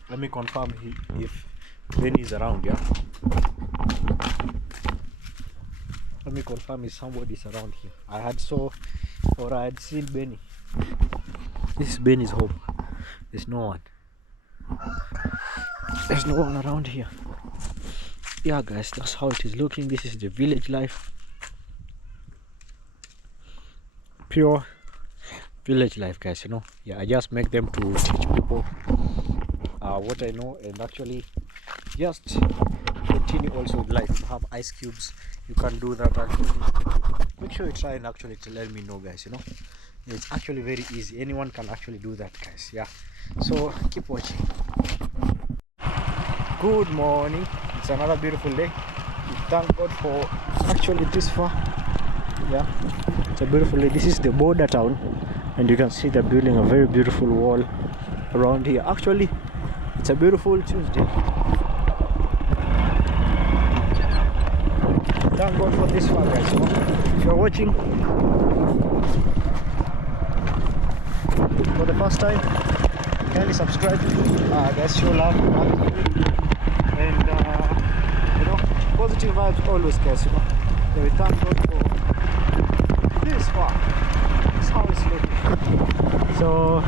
Let me confirm if Benny is around. Yeah. Let me confirm if somebody is around here. I had seen Benny. This is Benny's home. There's no one. There's no one around here. Yeah, guys, that's how it is looking. This is the village life. Pure village life, guys. Yeah, I just make them to teach people what I know, and actually just continue also with life. You have ice cubes, you can do that. Actually, make sure you try and actually to let me know, guys. It's actually very easy. Anyone can actually do that, guys. Yeah, so keep watching. Good morning. It's another beautiful day. We thank God for actually this far. Yeah, it's a beautiful day. This is the border town, and you can see they're building a very beautiful wall around here. Actually, it's a beautiful Tuesday. Thank God for this far, guys. If you're watching for the first time, kindly subscribe. Guys, show love, and positive vibes always, guys. So we thank God for this far. This is how it's looking. So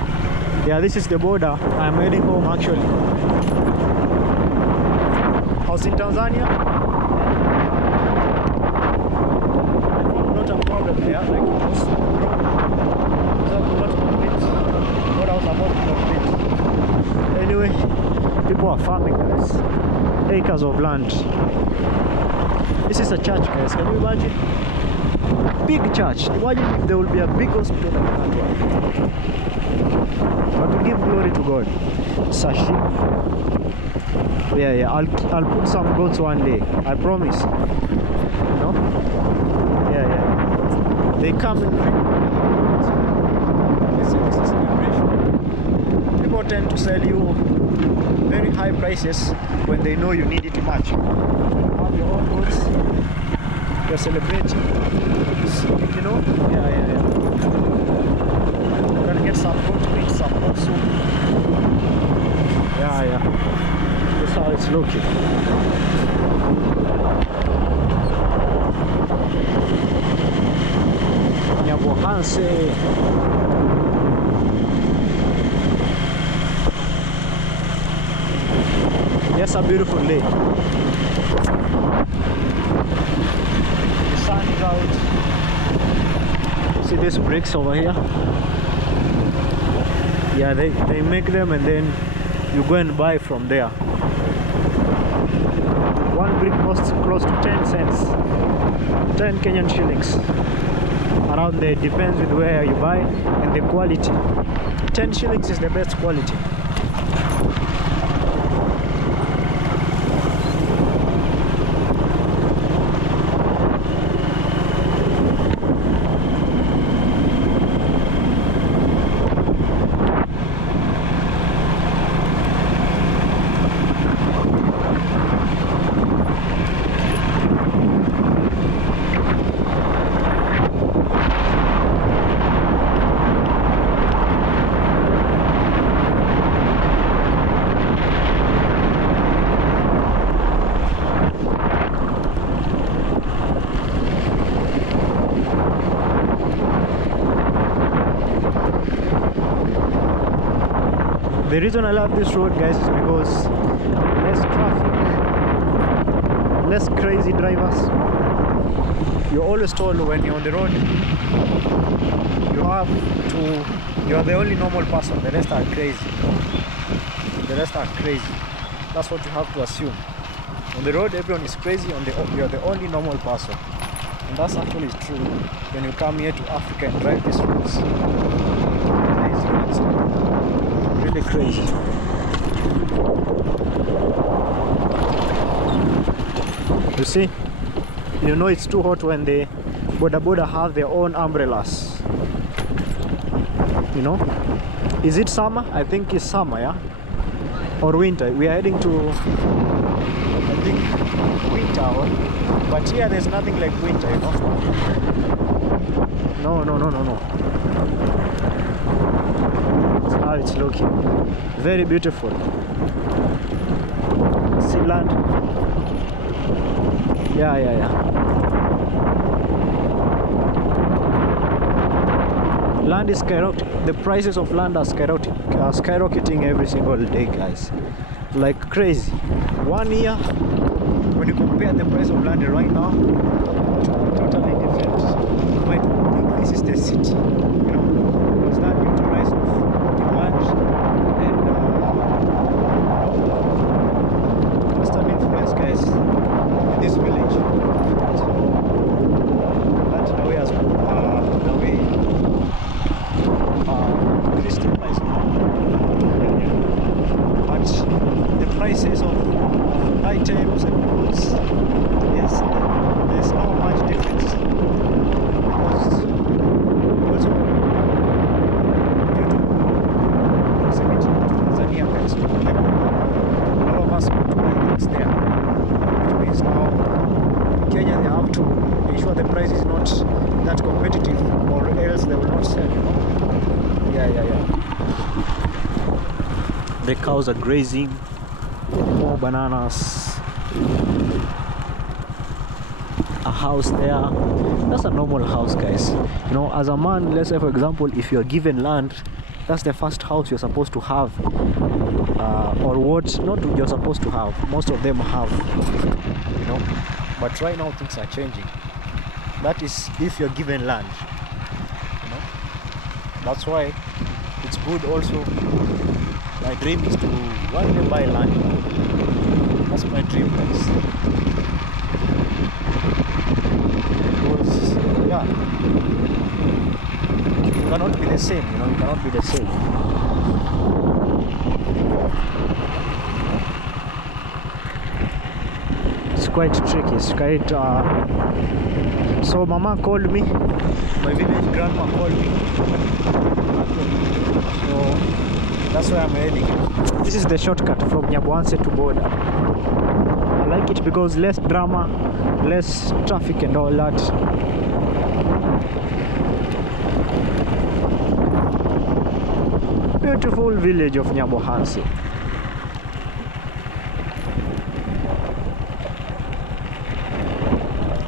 yeah, this is the border. I'm heading home actually. I was in Tanzania. Not a problem there, like it was not complete what I was about to complete. Anyway, people are farming, guys. Acres of land. This is a church, guys. Can you imagine? Big church. Imagine if there will be a big hospital like that one. But we give glory to God. Sashi. Yeah. I'll put some goats one day. I promise. Yeah. They come and drink. This is celebration. People tend to sell you very high prices when they know you need it much. You have your own goods. You're celebrating. Yeah. We're gonna get some food to eat, some hot soup. Yeah. That's how it's looking. Nyabohanse. Yes, a beautiful day. The sun is out. See these bricks over here? Yeah, they make them and then you go and buy from there. One brick costs close to 10 cents. 10 Kenyan shillings. Around there, depends with where you buy and the quality. 10 shillings is the best quality. The reason I love this road, guys, is because less traffic, less crazy drivers. You're always told when you're on the road, you are the only normal person. The rest are crazy. The rest are crazy. That's what you have to assume. On the road, everyone is crazy. You're the only normal person, and that's actually true. When you come here to Africa and drive these roads, really crazy. You see, you know it's too hot when the boda have their own umbrellas. You know, is it summer? I think it's summer, yeah, or winter. We are heading to, I think, winter, but here there's nothing like winter, you know. No. That's how it's looking. Very beautiful. See land. Yeah. Land is skyrocketing. The prices of land are skyrocketing every single day, guys. Like crazy. 1 year, when you compare the price of land right now, totally different. You might think this is the city, you know. It's not due to rise of land and Western influence, guys, in this village. So that Nawe has Christianized, but the prices of items and goods, yes, there's not much difference. Because also due to proximity to Tanzania, guys, a lot of us go to buy things there, which means now in Kenya they have to ensure the price is not that competitive, or else they will not sell, you know. Yeah. The cows are grazing. More bananas. A house there. That's a normal house, guys. You know, as a man, let's say for example, if you're given land, that's the first house you're supposed to have, or what not you're supposed to have. Most of them have, you know. But right now things are changing. That is if you're given land, you know. That's why it's good also. My dream is to one day buy land. That's my dream, guys. Because, yeah, you cannot be the same, you know, you cannot be the same. It's quite tricky, it's quite, so Mama called me, my village grandma called me. So, that's where I'm heading. This is the shortcut from Nyabohanse to border. I like it because less drama, less traffic and all that. Beautiful village of Nyabohanse.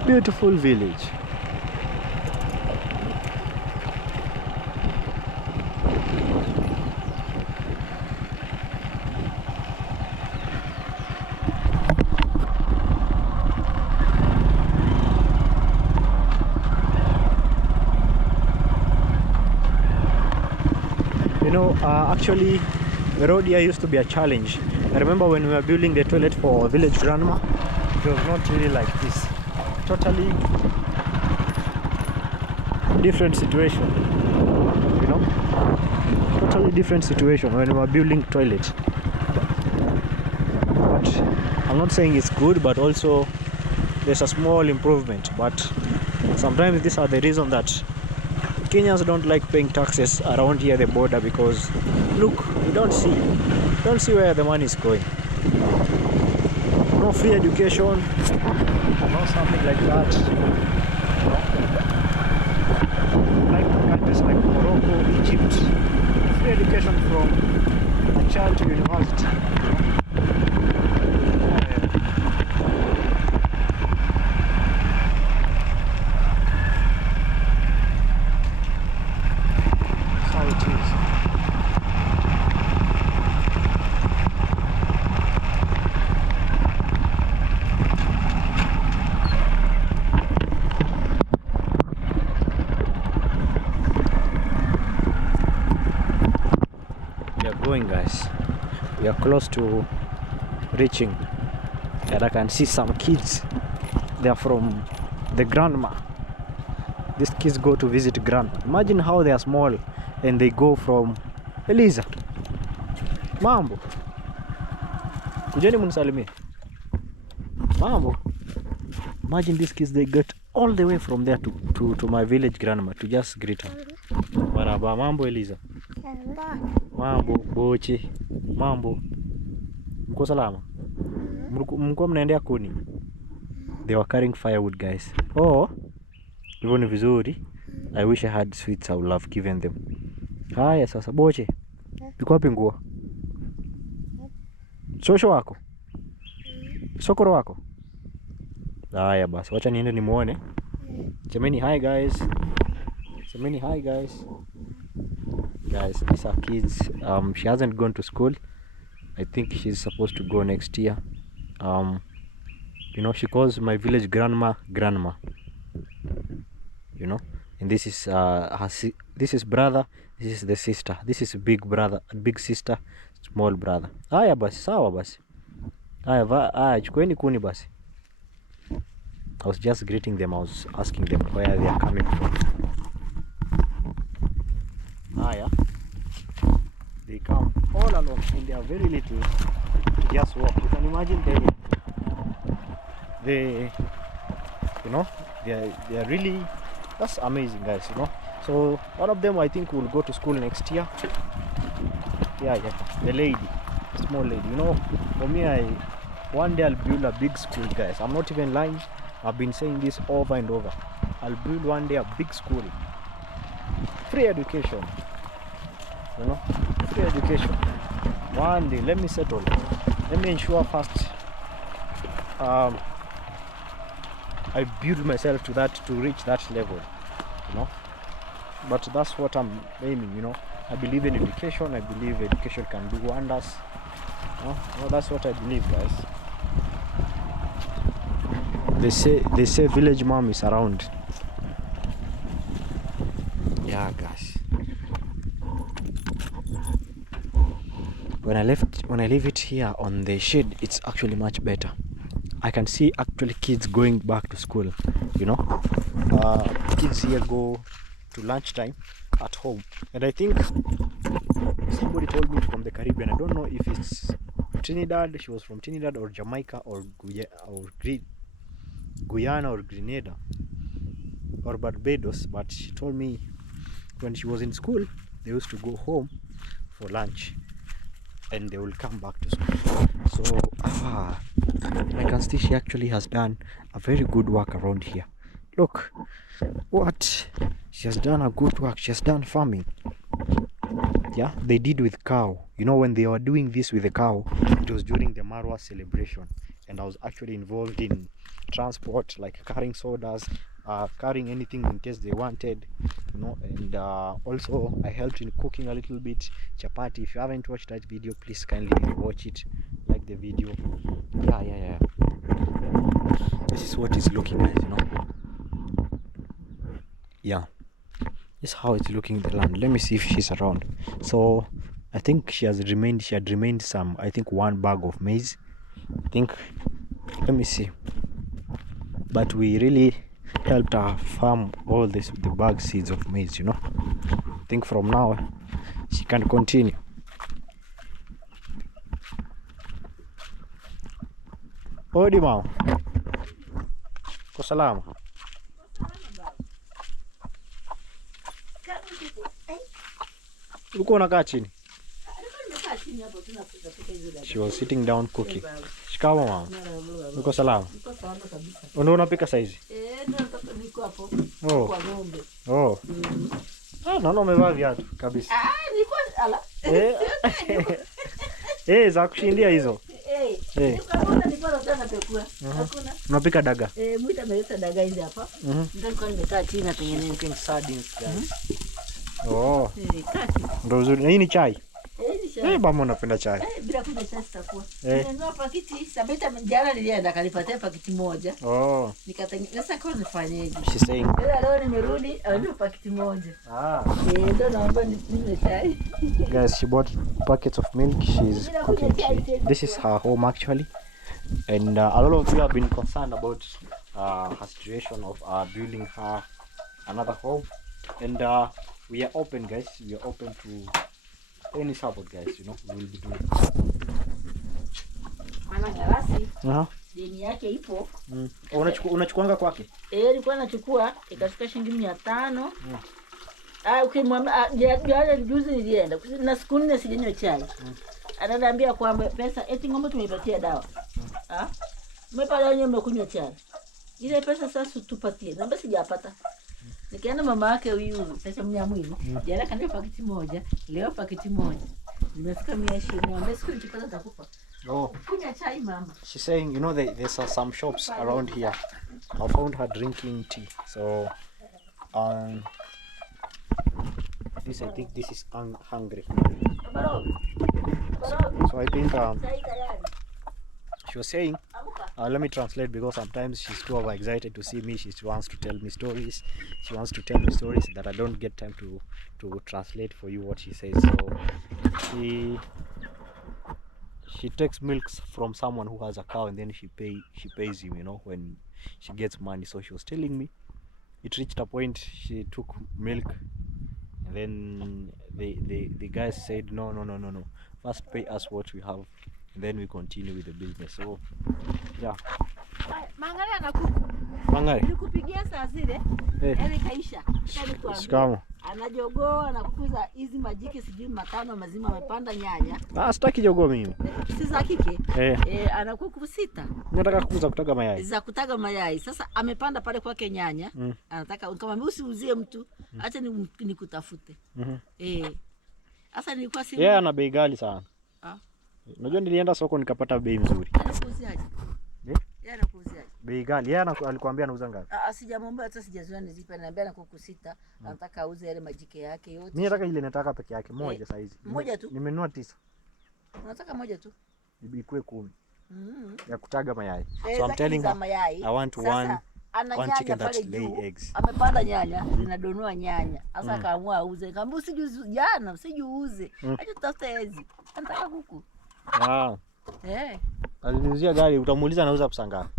Beautiful village. You know, actually, the road here used to be a challenge. I remember when we were building the toilet for village grandma, it was not really like this. Totally different situation, you know? Totally different situation when we were building toilet. But I'm not saying it's good, but also there's a small improvement. But sometimes these are the reason that Kenyans don't like paying taxes around here the border, because look, we don't see where the money is going. No free education, no something like that. Like countries like Morocco, Egypt, free education from a child to university. going, guys. We are close to reaching, and I can see some kids. They are from the grandma. These kids go to visit grandma. Imagine how they are small and they go from Eliza. Mambo. Kujeni munisalimie. Mambo. Imagine these kids, they get all the way from there to my village grandma to just greet her. Maraba, mambo Eliza. Mambo boche. Mambo. Mko salama? Mko mnaendea kuni? They were carrying firewood, guys. Oh, hivyo ni vizuri. I wish I had sweets I would have given them. Haya sasa boche. Biko wapi nguo? Shosho wako? Sokoro wako? Haya basi, wacha niende nimuone. Semeni hi guys. Semeni hi guys. Guys, these are kids. She hasn't gone to school. I think she's supposed to go next year. You know, she calls my village grandma. You know, and this is this is brother, this is the sister, this is big brother, big sister, small brother. Haya basi, sawa basi. Haya chukueni kuni basi. I was just greeting them. I was asking them where they are coming from. Haya, they come all along and they are very little to just walk. You can imagine they you know, they are really, that's amazing, guys, you know. So one of them I think will go to school next year. Yeah, the lady, small lady, you know. For me, one day I'll build a big school, guys. I'm not even lying. I've been saying this over and over. I'll build one day a big school, free education, you know, free education. One day, let me settle. Let me ensure first I build myself to reach that level, you know. But that's what I'm aiming, you know. I believe in education. I believe education can do wonders, you know, that's what I believe, guys. They say village mom is around. Yeah, guys. When I leave it here on the shade, it's actually much better. I can see actually kids going back to school, you know. Kids here go to lunchtime at home, and I think somebody told me from the Caribbean. I don't know if it's Trinidad. She was from Trinidad or Jamaica or Guyana or Grenada or Barbados, but she told me when she was in school they used to go home for lunch and they will come back to school. So I can see she actually has done a very good work around here. Look what she has done, a good work. She has done farming. Yeah, they did with cow. You know, when they were doing this with the cow, it was during the Marwa celebration, and I was actually involved in transport, like carrying sodas, carrying anything in case they wanted, you know. And also I helped in cooking a little bit chapati. If you haven't watched that video, please kindly watch it, like the video. Yeah, this is what it's looking like, you know. Yeah, this is how it's looking, the land. Let me see if she's around. So I think she had remained some, I think, one bag of maize, I think. Let me see. But we really helped her farm all this with the bag seeds of maize, you know. I think from now she can continue. Odi mama. Kwa salama. Uko unakaa chini? She was sitting down cooking. Shikamoo mama. Uko salama? Ndio unapika saizi? Niko hapo. Kwa ng'ombe. Naona umevaa viatu kabisa. Niko ala. Za kushindia hizo. Unapika daga? Mwita ameleta daga hizi hapa. Ndio nilikuwa nimekaa chini na tengeneza sardines, guys. Ndio uzuri. Hii ni chai? Ni chai. Mama unapenda chai. Bila kunywa chai sitakuwa. Eh. Nimenunua pakiti, sabita jana nilienda kanipatia pakiti moja. Oh. Nikatengeneza kwa nifanyeje? She's saying. Leo nimerudi, anunua pakiti moja. Ah. Ndio naomba ninywe chai. Guys, she bought packets of milk. She's cooking tea. This is her home actually. And a lot of you have been concerned about her situation of building her another home. And we are open, guys. We are open to any support, guys. You know, we will be doing. Ana garasi. Deni yake ipo. Unachukuanga kwake? Nilikuwa nachukua ikafika shilingi 500. Ukimwambia jana juzi nilienda na siku 4 sijanywa chai. Ananiambia kwamba pesa eti ngombe tumeipatia dawa. Umepata wenyewe umekunywa chai. Ile pesa sasa tupatie. Na basi sijapata. Nikienda mama yake huyu pesa Mnyamwini, jana kanipa pakiti moja, leo pakiti moja. Nimefika 120, mwambie siku nikipata takupa. Oh. Kunywa chai mama. She's saying, you know, there's some shops around here. I found her drinking tea. So this, I think this is hungry. So I think she was saying, let me translate because sometimes she's too overexcited to see me. She wants to tell me stories. She wants to tell me stories that I don't get time to translate for you what she says. So she takes milks from someone who has a cow, and then she pays him, you know, when she gets money. So she was telling me it reached a point she took milk, and then the guys said no, first pay us what we have, and then we continue with the business. So yeah. Mangale na kuku. Mangale. Nikupigia saa zile. Ile kaisha. Shikamo. Anajogoa na kukuza hizi majike sijui 5 mazima amepanda nyanya. Sitaki jogoo mimi. Si za kike. Ana kuku 6. Nataka kuku za kutaga mayai. Za kutaga mayai. Sasa amepanda pale kwake nyanya. Anataka kama mimi usiuzie mtu, acha nikutafute. Sasa nilikuwa si yeye ana bei ghali sana. Unajua nilienda soko nikapata bei nzuri. Anakuuziaje? Yeye anakuuziaje? Bei ghali. Yeye alikwambia anauza ngapi? Sijamwambia hata sijazoea nizipe, ananiambia na kuku 6, anataka auze yale majike yake yote. Mimi nataka ile nataka peke yake moja saizi. Moja tu. Nimenunua 9. Unataka moja tu? Ibikwe 10. Ya kutaga mayai. So I'm telling her I want one chicken that lay eggs. Amepanda nyanya, zinadonoa nyanya. Sasa akaamua auze. Nikamwambia usijuuze jana, usijuuze. Acha tutafuta hizi. Anataka kuku. Aliniuzia gari, utamuuliza anauza pesa ngapi?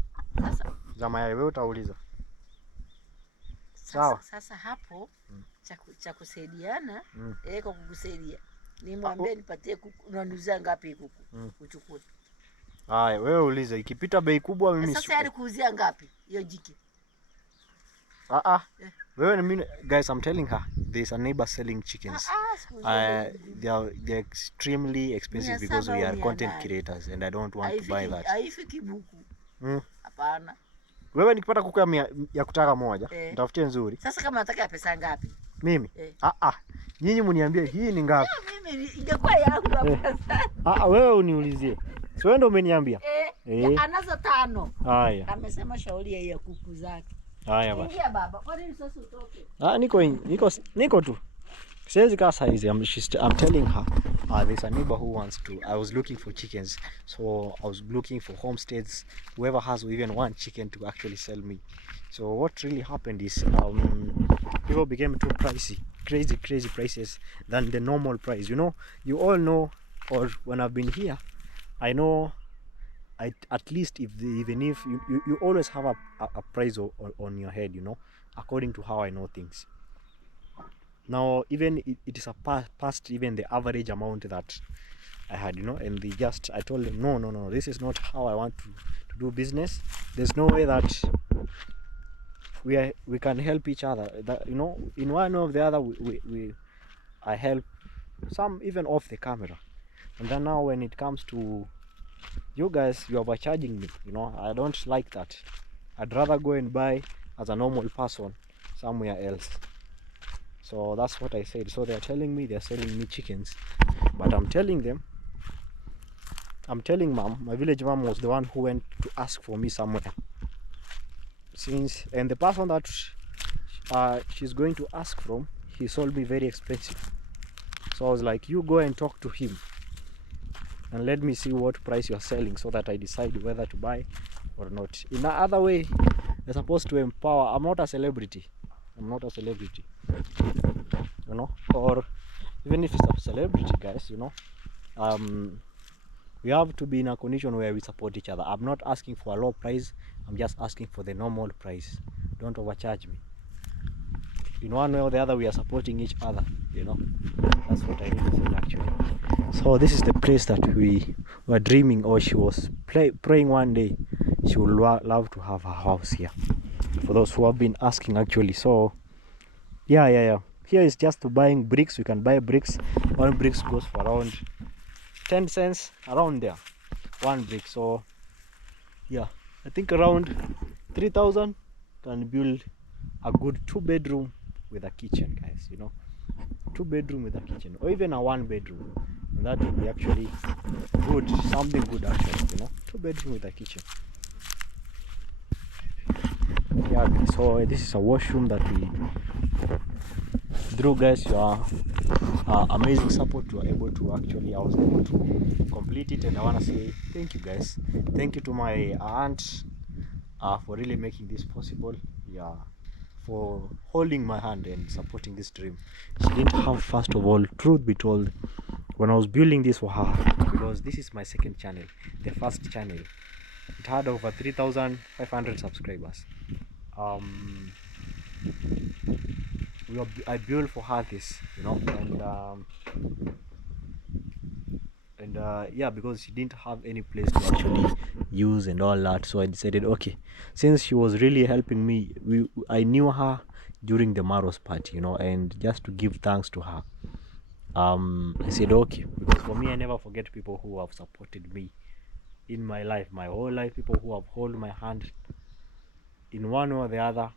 Sasa za mayai wewe utauliza. Sawa. Sasa hapo cha kusaidiana kwa kukusaidia. Nimwambie nipatie kuku, unaniuzia ngapi kuku? Uchukue. Haya, wewe uliza ikipita bei kubwa mimi sasa yale kuuzia ngapi hiyo jike? Wewe na mimi guys, I'm telling her there's a neighbor selling chickens. They're extremely expensive because we are content creators and I don't want to buy that. Haifiki buku. Hapana. Wewe nikipata kuku ya kutaka moja, nitafutie nzuri. Sasa kama nataka ya pesa ngapi? Mimi? Nyinyi mniambie hii ni ngapi? Mimi ingekuwa yangu pesa. Wewe uniulizie. Si wewe ndio umeniambia? Anazo 5. Haya. Amesema shauri ya kuku zake. Haya basi. Ingia baba. Kwa nini sasa utoke? Niko tu. Siwezi kaa saizi. I'm telling her there's a neighbor who wants to. I was looking for chickens. So I was looking for homesteads. Whoever has even one chicken to actually sell me. So what really happened is people became too pricey. Crazy prices than the normal price. You know, you all know, or when I've been here, I know at least even if you always have a price on your head, you know, according to how I know things. Now even it is past even the average amount that I had, you know, and I told them no, this is not how I want to do business. There's no way that we can help each other, that, you know, in one or the other I help some even off the camera. And then now when it comes to you guys, you are overcharging me, you know. I don't like that. I'd rather go and buy as a normal person somewhere else. So that's what I said. So they're telling me they're selling me chickens, but I'm telling mom, my village mom was the one who went to ask for me somewhere. And the person that she's going to ask from, he sold me very expensive. So I was like, you go and talk to him. and let me see what price you are selling so that I decide whether to buy or not. In the other way, you're supposed to empower. I'm not a celebrity. I'm not a celebrity, you know, or even if it's a celebrity, guys, you know, we have to be in a condition where we support each other. I'm not asking for a low price. I'm just asking for the normal price. Don't overcharge me. In one way or the other, we are supporting each other, you know. That's what I really feel, actually. So this is the place that we were dreaming, or she was praying one day she would love to have a house here, for those who have been asking, actually. So yeah, here is just to buying bricks. We can buy bricks. One bricks goes for around 10 cents, around there, one brick. So yeah, I think around 3,000 can build a good 2-bedroom with a kitchen, guys, you know. 2-bedroom with a kitchen, or even a 1-bedroom, and that would be actually good, something good, actually, you know. 2-bedroom with a kitchen. Yeah, so this is a washroom that we drew, guys. Your amazing support, you are able to actually, I was able to complete it, and I want to say thank you, guys. Thank you to my aunt for really making this possible. Yeah, for holding my hand and supporting this dream. She didn't have, first of all, truth be told, when I was building this for her, because this is my second channel. The first channel, it had over 3,500 subscribers. I built for her this, you know, and yeah, because she didn't have any place to actually use and all that, so I decided, okay, since she was really helping me, I knew her during the Maros party, you know, and just to give thanks to her, I said okay, because for me, I never forget people who have supported me in my life, my whole life, people who have held my hand in one or the other.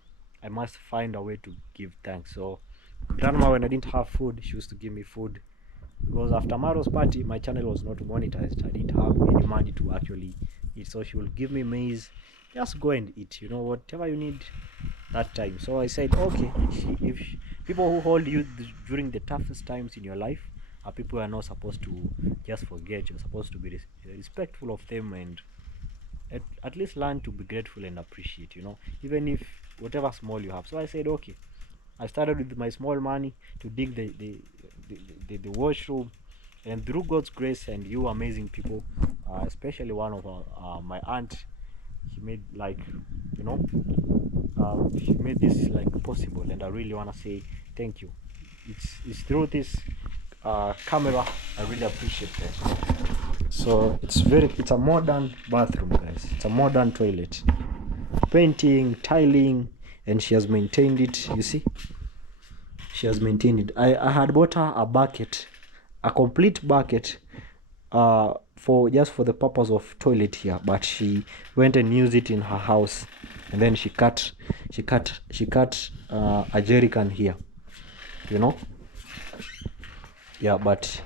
I must find a way to give thanks. So grandma, when I didn't have food, she used to give me food, because after Maro's party, my channel was not monetized. I didn't have any money to actually eat, so she will give me maize, just go and eat, you know, whatever you need that time. So I said, okay, if people who hold you during the toughest times in your life are people who are not supposed to just forget. You're supposed to be respectful of them, and at least learn to be grateful and appreciate, you know, even if whatever small you have. So I said, okay, I started with my small money to dig the washroom, and through God's grace and you amazing people, especially one of my aunt, she made, like, you know, she made this like possible, and I really want to say thank you. It's through this camera I really appreciate that. So it's a modern bathroom, guys. It's a modern toilet, painting, tiling, and she has maintained it. You see, she has maintained it. I had bought her a bucket, a complete bucket, for the purpose of toilet here, but she went and used it in her house, and then she cut a jerry can here, you know. Yeah, but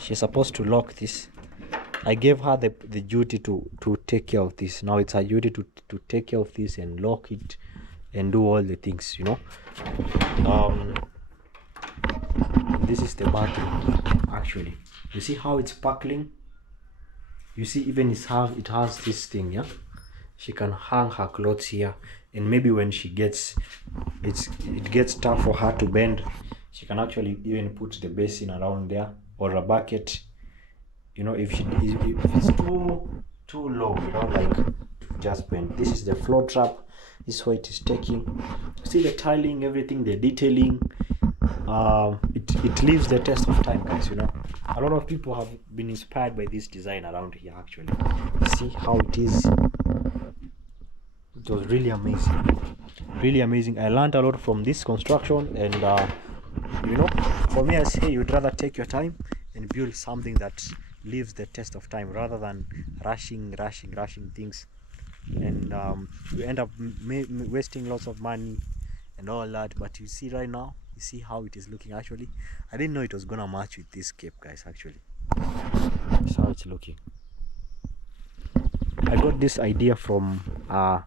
she's supposed to lock this. I gave her the duty to take care of this. Now it's her duty to take care of this and lock it and do all the things, you know. This is the bathroom, actually. You see how it's sparkling? You see, even it has this thing, yeah. She can hang her clothes here, and maybe when she gets it gets tough for her to bend, she can actually even put the basin around there, or a bucket, you know, if it's too low, you know, like, just bend. This is the floor trap. This is what it is taking. See the tiling, everything, the detailing. It leaves the test of time, guys, you know. A lot of people have been inspired by this design around here, actually. See how it is. It was really amazing. I learned a lot from this construction, and you know, for me, I say you'd rather take your time and build something that leaves the test of time, rather than rushing things, and you end up wasting lots of money and all that. But you see right now, you see how it is looking. Actually, I didn't know it was gonna match with this cape, guys. Actually, that's how it's looking. I got this idea from a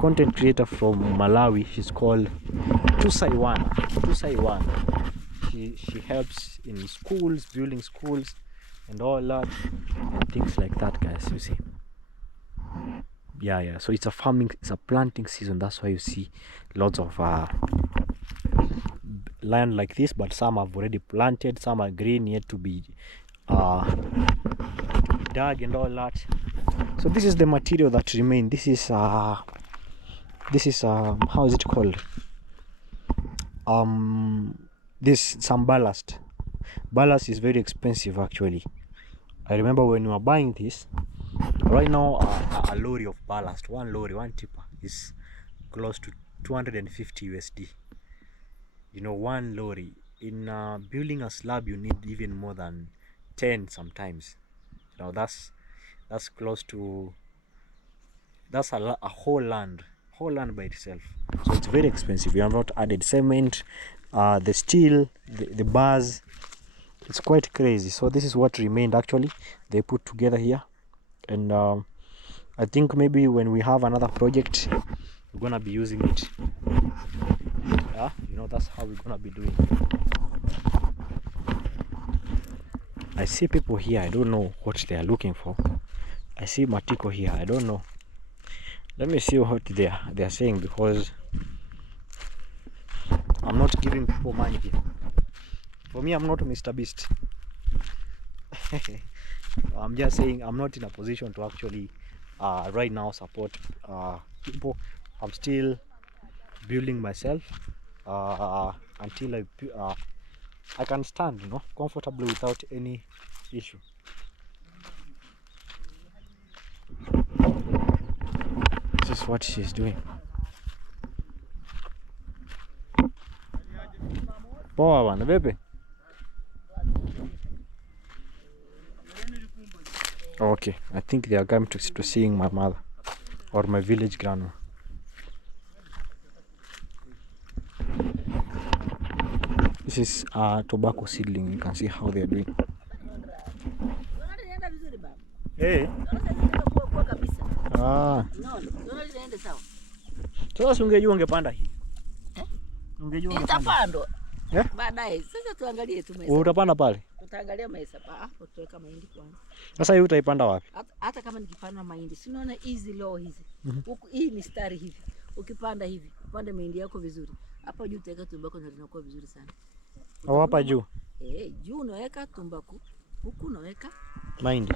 content creator from Malawi. She's called Tusaiwana. She helps in schools, building schools, and all that, and things like that, guys. You see, yeah. So it's a planting season. That's why you see lots of land like this, but some have already planted, some are green yet to be dug and all that. So this is the material that remain. This is how is it called? This some ballast. Ballast is very expensive actually. I remember when we were buying this. Right now, a lorry of ballast, one tipper is close to 250 USD. You know, one lorry. In building a slab, you need even more than 10 sometimes. You know, that's close to, that's a whole land by itself. So it's very expensive. You have not added cement, the steel, the bars. It's quite crazy. So this is what remained actually. They put together here, and I think maybe when we have another project, we're gonna be using it. Yeah, you know, that's how we're gonna be doing. I see people here. I don't know what they are looking for. I see Matiko here. I don't know. Let me see what they are saying, because I'm not giving people money here. For me, I'm not Mr. Beast. I'm just saying I'm not in a position to actually right now support people. I'm still building myself until I can stand, you know, comfortably without any issue. This is what she's doing. Poa bana, vipi? Okay, I think they are coming to seeing my mother or my village grandma. This is tobacco seedling. You can see how they are doing. Hey. Sasa ungejua ungepanda hii. Ungejua itapandwa. Baadaye sasa tuangalie tu maisha. Utapanda pale? Tutaangalia maisha hapo, tuweka mahindi kwanza. Sasa hii utaipanda wapi? Hata kama nikipanda mahindi, si unaona hizi low hizi. Huku hii mistari hivi. Ukipanda hivi, upande mahindi yako vizuri. Hapa juu utaweka tumbaku na linakuwa vizuri sana. Au hapa juu? Juu unaweka tumbaku, huku unaweka mahindi.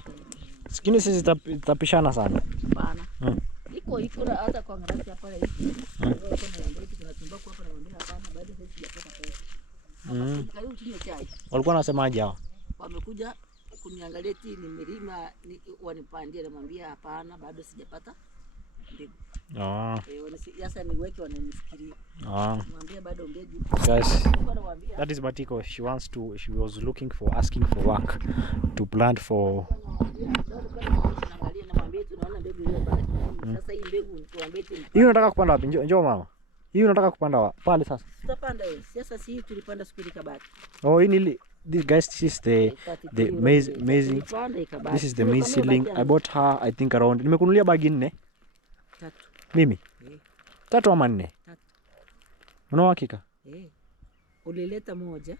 Sikini sisi tapishana sana. Hapana. Iko na hata kwa ngarasi hapa hivi. Kuna tumbaku hapa na mwambie hapana, bado sijapata pesa. Karibu tunywe chai. Walikuwa wanasemaje hao? Wamekuja kuniangalia eti nimelima wanipandie, namwambia hapana, bado sijapata mbegu. Sasa niweke wananifikiria. Mwambie bado mbegu. Guys, that is Matiko. She was asking for work to plant for. Sasa hii mbegu tuambie tu. Hii unataka kupanda wapi? Njoo mama. Hii unataka kupanda wapi? Pale sasa. Tutapanda hiyo. Sasa si tulipanda siku ile kabati. Oh, this is the maize. This is the maize seedling. I bought her, I think around. Nimekunulia bagi 4. 3. Mimi? 3 ama 4? 3. Una hakika? Ulileta moja.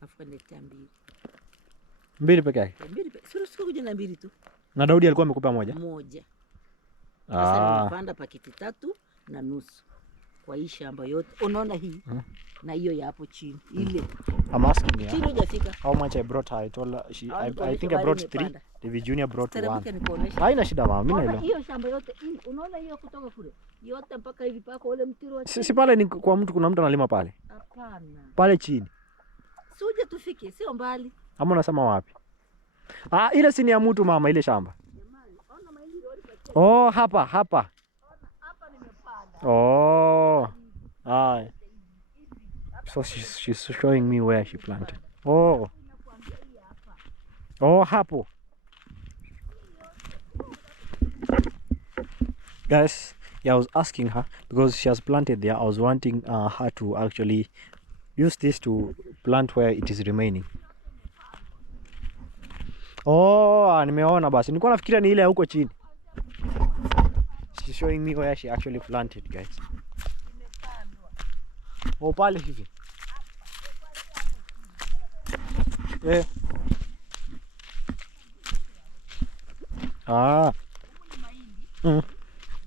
Afu kaniletea 2. 2 peke yake? 2 peke. Sio kuja na 2 tu. Na Daudi alikuwa amekupa moja? Moja. Sasa nimepanda paketi 3.5 kwa hii shamba yote. Unaona hii? Na hiyo ya hapo chini. Ile. I'm asking you. Chini hujafika. How much I brought her? I told her I think I brought 3. The Junior brought 1. Haina shida mama, mimi naelewa. Hiyo shamba yote, unaona hiyo kutoka kule. Yote mpaka hivi pako ule mtiro wa. Si pale ni kwa mtu, kuna mtu analima pale. Hapana. Pale chini. Suje tufike, sio mbali. Ama unasema wapi? Ile si ni ya mtu mama, ile shamba. Jamani, ona mahindi yote. Oh, hapa. Ona hapa nimepanda. Oh. So she's showing me where she planted. Oh, hapo. Guys, yeah, I was asking her because she has planted there. I was wanting her to actually use this to plant where it is remaining. Oh, nimeona basi. Nilikuwa nafikiria ni ile ya huko chini. She's showing me where she actually planted, guys. Oh, pale hivi. Ah. Huku ni mahindi. Mm.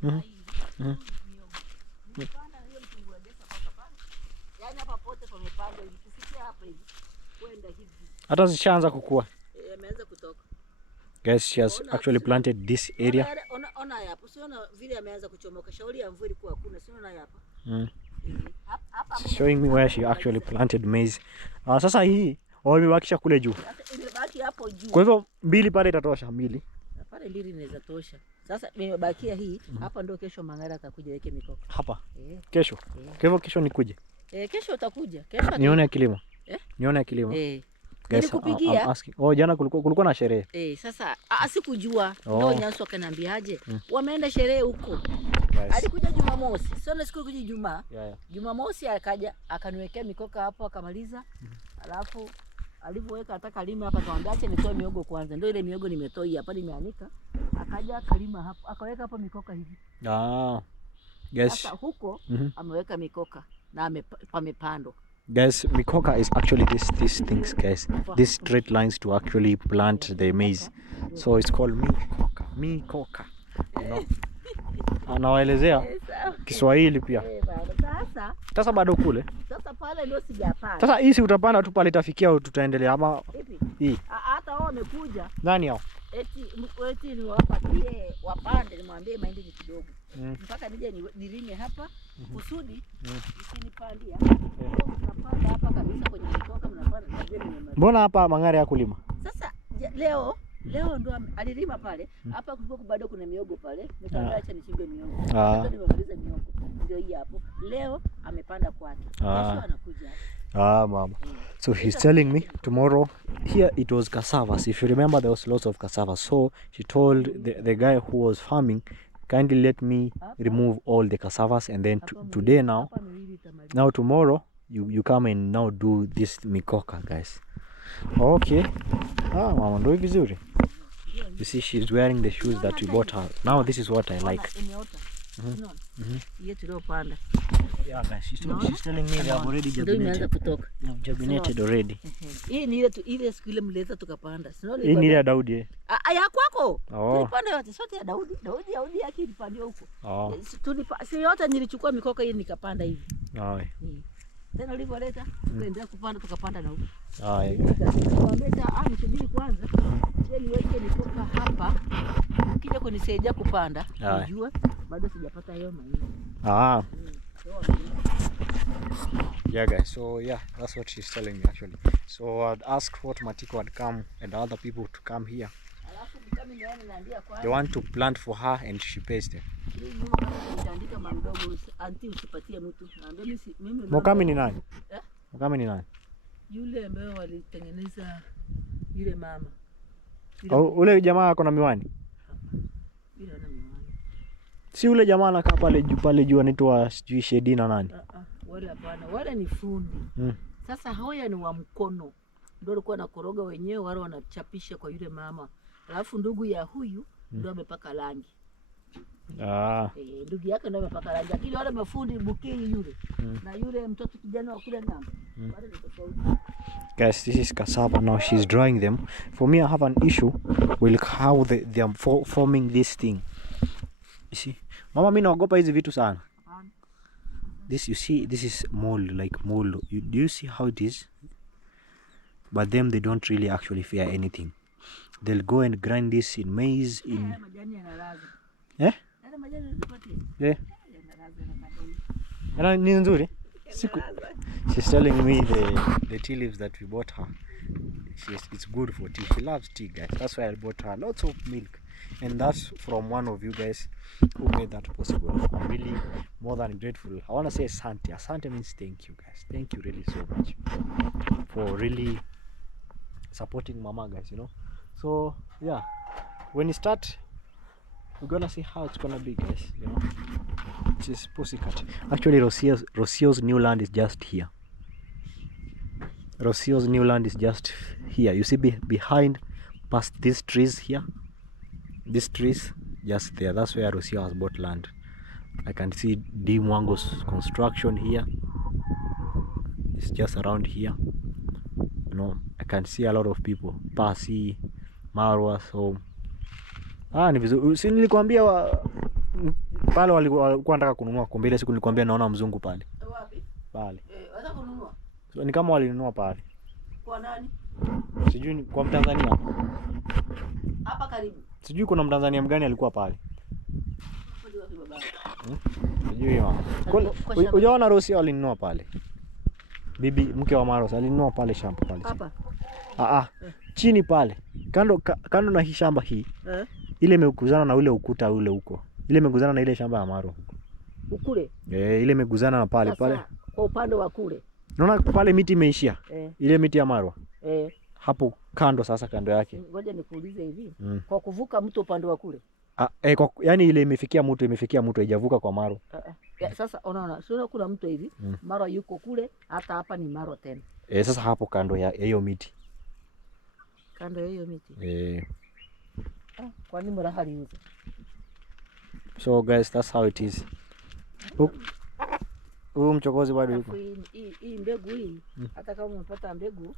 Mahindi. Mm. Mihogo. Nimepanda hiyo mtungu wa gesa mpaka pale. Yaani hapa pote pamepandwa hivi. Kufikia hapa hivi. Kwenda hivi. Hata zishaanza kukua. Yameanza kutoka. Guys, she has actually planted this area. Ona hapa. Usiona vile ameanza kuchomoka. Shauri ya mvua ilikuwa hakuna. Usiona hapa. She's showing me where she actually planted maize. Sasa hii imebakisha kule juu. Sasa imebaki hapo juu. Kwa hivyo mbili pale itatosha, mbili. Pale mbili inaweza tosha. Sasa imebakia hii hapa, ndio kesho Mang'ara atakuja weke mikoko. Hapa. Kesho. Kwa hivyo kesho nikuje. Kesho utakuja. Kesho nione kilimo. Nione kilimo. Guys, nilikupigia. I'm asking. Jana kulikuwa na sherehe. Sasa sikujua. Ndio Nyanso akaniambiaje? Wameenda sherehe huko. Alikuja Jumamosi. Sio na siku kuja Ijumaa. Jumamosi akaja akaniwekea mikoka hapo akamaliza. Alafu alivyoweka ataka lima hapa, kaambia acha nitoe miogo kwanza. Ndio ile miogo nimetoa hii hapa, nimeanika. Akaja akalima hapo, akaweka hapo mikoka hivi. Guys. Sasa huko ameweka mikoka na pamepandwa. Guys, mikoka is actually these things, guys. These straight lines to actually plant the maize. So it's called mikoka. You know? Anawaelezea Kiswahili pia. Sasa bado kule. Sasa pale ndio sijapanda. Sasa hii si utapanda tu pale itafikia tutaendelea ama hii. Hata wao wamekuja. Nani hao? Eti ni wapatie wapande, nimwambie mahindi ni kidogo. Mpaka nije nilime hapa kusudi isinipandia. Tunapanda hapa kabisa kwenye mikoka, mnapanda tajeni. Mbona hapa Mang'ara ya kulima? Sasa leo ndo alilima pale. Hapa kulikuwa bado kuna miogo pale. Nikaambia acha nichimbe miogo. Sasa nimemaliza miogo. Ndio hii hapo. Leo amepanda kwake. Kesho anakuja. Mama. So he's telling me tomorrow here it was cassavas. If you remember, there was lots of cassava. So she told the guy who was farming, kindly let me remove all the cassavas, and then today now tomorrow you come and now do this mikoka, guys. Okay. Mama ndo vizuri. You see, she's wearing the shoes that we bought her. Now this is what I like. Yeah, guys, she's telling me they have already germinated already. Hii ni ile siku ile mleta tukapanda. Hii ni ile ya Daudi ya kwako. Tulipanda yote, sote ya Daudi yake ilipandiwa huko. Si yote nilichukua mikoka hii nikapanda hivi. Tena ulivyoleta tukaendelea kupanda, tukapanda na huko. Nikamwambia nisubiri kwanza. Yeye niweke mikoka hapa. Ukija kunisaidia kupanda, unajua bado sijapata hiyo mahindi. Yeah, guys, so yeah, that's what she's telling me actually. So I'd asked what Matiko had come and other people to come here. They want to plant for her and she pays them. Mukami ni nani? Mukami ni nani? Yule ambaye walitengeneza yule mama. Ule jamaa ako na miwani? Yule ana miwani. Si ule jamaa anakaa pale juu anaitwa sijui Shedina nani? Wale hapana, wale ni fundi. Sasa hoya ni wa mkono. Ndio alikuwa anakoroga wenyewe, wale wanachapisha kwa yule mama. Alafu ndugu ya huyu ndio amepaka rangi. Ndugu yake ndio amepaka rangi. Lakini wale mafundi bukini yule na yule mtoto kijana wa kule ng'ambo. Wale ni tofauti. Guys, this is cassava. Now she's drying them. For me, I have an issue with how they are forming this thing. You see, mama, mimi naogopa hizi vitu sana. This, you see, this is mold, like mold. Do you see how it is? But them, they don't really actually fear anything. They'll go and grind this in maize. Ni nzuri. She's telling me the tea leaves that we bought her. It's good for tea. She loves tea, guys. That's why I bought her lots of milk. And that's from one of you guys who made that possible. I'm really more than grateful. I want to say asante. Asante means thank you, guys. Thank you really so much for really supporting mama, guys, you know. So yeah, when you start, we're gonna see how it's gonna be, guys, you know. This is Pussycat. Actually, Rosio's new land is just here. Rosio's new land is just here. You see behind, past these trees here, these trees just there, that's where Rosio has bought land. I can see D Mwango's construction here. It's just around here, you know. I can see a lot of people, Pasi, Marwa's home, Ni vizuri. Si nilikwambia pale walikuwa wanataka kununua kombe ile siku nilikwambia naona mzungu pale. Wapi? Pale. Wanataka kununua. So, ni kama walinunua pale. Kwa nani? Sijui ni kwa Mtanzania. Hapa karibu. Sijui kuna Mtanzania mgani alikuwa pale. Wapi baba? Sijui mama. Unaona Rosi alinunua pale. Bibi mke wa Maros alinunua pale shamba pale. Hapa. Chini pale. Kando na hii shamba hii. Ile imeguzana na ule ukuta ule huko. Ile imeguzana na ile shamba ya Maro. Ukule? Ile imeguzana na pale pale. Kwa upande wa kule. Unaona pale miti imeishia? Ile miti ya Maro. Hapo kando sasa kando yake. Ngoja nikuulize hivi. Kwa kuvuka mto upande wa kule? Yani ile imefikia mto haijavuka kwa Maro. Sasa unaona, sio kuna mto hivi, Maro yuko kule, hata hapa ni Maro tena. Sasa hapo kando ya hiyo miti. Kando ya hiyo miti. Kwa nini mraha liuza? So guys, that's how it is. Mchokozi bado yuko. Hii mbegu hii, hata kama umepata mbegu,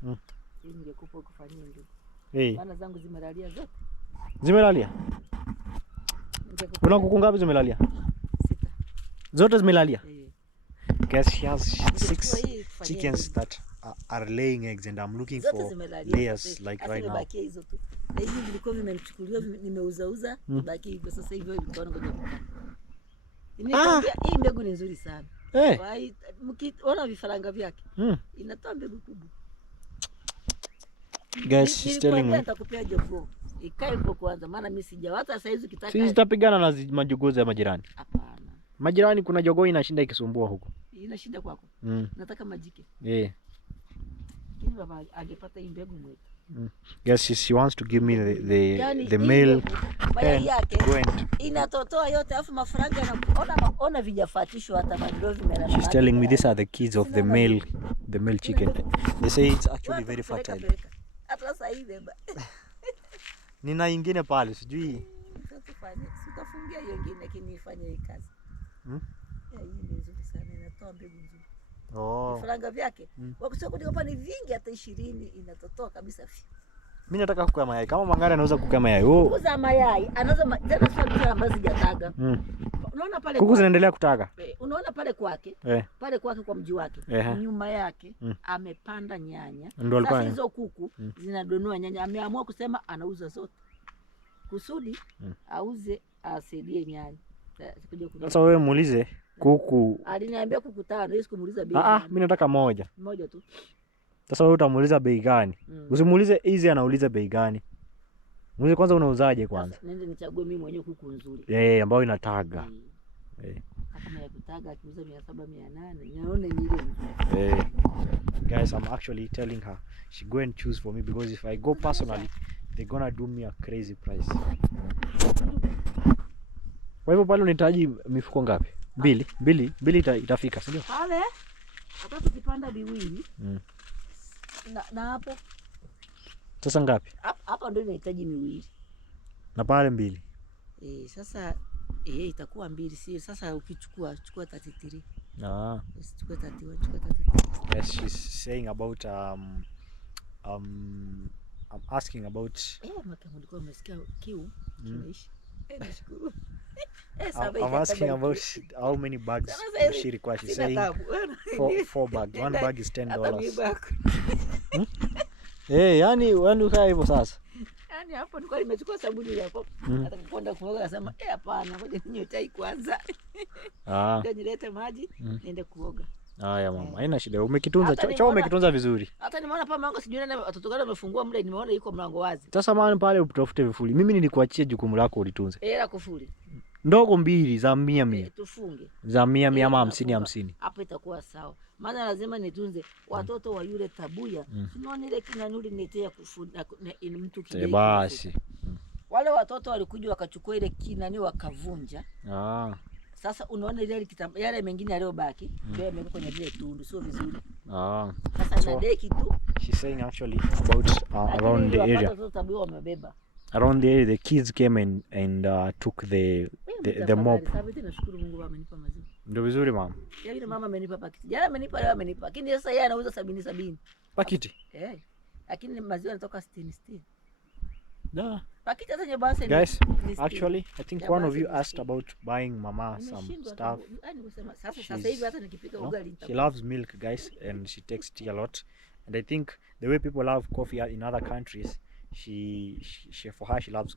hii ningekupa kufanyia ndio. Bana zangu zimelalia zote. Zimelalia? Kuna kuku ngapi zimelalia? 6. Zote zimelalia? Guys, she has 6 chickens that are laying eggs and I'm looking for layers like right now. Hizo tu. Na hizi zilikuwa vimenichukuliwa nimeuza baki hivyo sasa hivyo ilikuwa ngoja. Nimekwambia hii mbegu ni nzuri sana. Mkiona vifaranga vyake inatoa mbegu kubwa. Guys, she's telling me nitakupea jogoo. Ikae hapo kwanza maana mimi sijawata sasa hizi kitaka. Sisi tutapigana na majogoo za majirani. Hapana. Majirani kuna jogoo inashinda ikisumbua huko. Inashinda kwako. Nataka majike. Lakini baba angepata hii mbegu mwetu. Yes, she wants to give me the male mayai yake inatotoa yote afu mafaranga yanaona vijafatishwa hata bado vimelala. She's telling me these are the kids of the male chicken. They say it's actually very fertile. Atlas beba. Nina nyingine pale sijui. Sitafungia hiyo nyingine lakini ifanye hii kazi. Hii ni nzuri sana inatoa mbegu nzuri. Vifaranga vyake. Wakisema hapa ni vingi hata 20 inatotoa kabisa. Mimi nataka kukaa mayai. Kama Mangara anauza kukaa mayai. Kuuza mayai, anauza tena sasa ambazo sijataga. Unaona pale kuku zinaendelea kutaga. Unaona pale kwake. Pale kwake kwa mji wake. Nyuma yake amepanda nyanya. Sasa hizo kuku zinadonoa nyanya. Ameamua kusema anauza zote. Kusudi auze asaidie nyanya. Sasa wewe muulize kuku. Aliniambia kuku 5, hizo kumuuliza bei. Mimi nataka moja. Moja tu. Sasa wewe utamuuliza bei gani? Usimuulize hizi anauliza bei gani. Muulize kwanza unauzaje kwanza. Nende nichague mimi mwenyewe kuku nzuri. Ambayo inataga. Kama ya kutaga akiuza 700 800 naone ni ile. Guys, I'm actually telling her she go and choose for me because if I go personally they're gonna do me a crazy price. Kwa hivyo pale unahitaji mifuko ngapi? Mbili itafika, si ndio? Pale hata tukipanda biwili. Na hapo sasa ngapi? Hapa ndio inahitaji miwili. Na pale 2. Sasa itakuwa 2 si sasa chukua 33. Chukua 31, chukua 33. Yes, she's saying about I'm asking about mlikuwa umesikia kiu kinaishi. Nashukuru. I'm asking about how many bags she requires. She's saying 4 bags. One bag is $10. Yani ukaa hivyo sasa. Yani hapo nilikuwa nimechukua sabuni hapo. Hata kwenda kuoga nasema hapana, ngoja ninywe chai kwanza. Ndio nilete maji niende kuoga. Haya mama, haina shida. Umekitunza choo umekitunza vizuri. Hata nimeona pale mlango sijui nani watoto gani wamefungua mle, nimeona yuko mlango wazi. Sasa maana pale utafute vifuli. Mimi nilikuachia jukumu lako ulitunze. La kufuli. Ndogo 2 za 100. Tufunge. Za 100 ama 50. Hapo itakuwa sawa. Maana lazima nitunze watoto wa yule Tabuya. Unaona ile kinanuli niletea kufunda mtu kidai. Basi. Wale watoto walikuja wakachukua ile kinani wakavunja. Sasa unaona ile yale mengine yaliyobaki ndio yamewekwa kwenye ile tundu, sio vizuri. Sasa na deki tu. She's saying actually about around the area. Watoto Tabuya wamebeba. Around the area the kids came and took the mop. Nashukuru Mungu amenipa maziwa. Ndio vizuri mama. Yule mama amenipa pakiti. Jana amenipa, leo amenipa. Lakini sasa yeye anauza 70. Pakiti? Lakini maziwa yanatoka 60. Da. Guys, actually I think one of you asked about buying mama some stuff. She loves milk, guys, and she takes tea a lot, and I think the way people love coffee in other countries, she for her she loves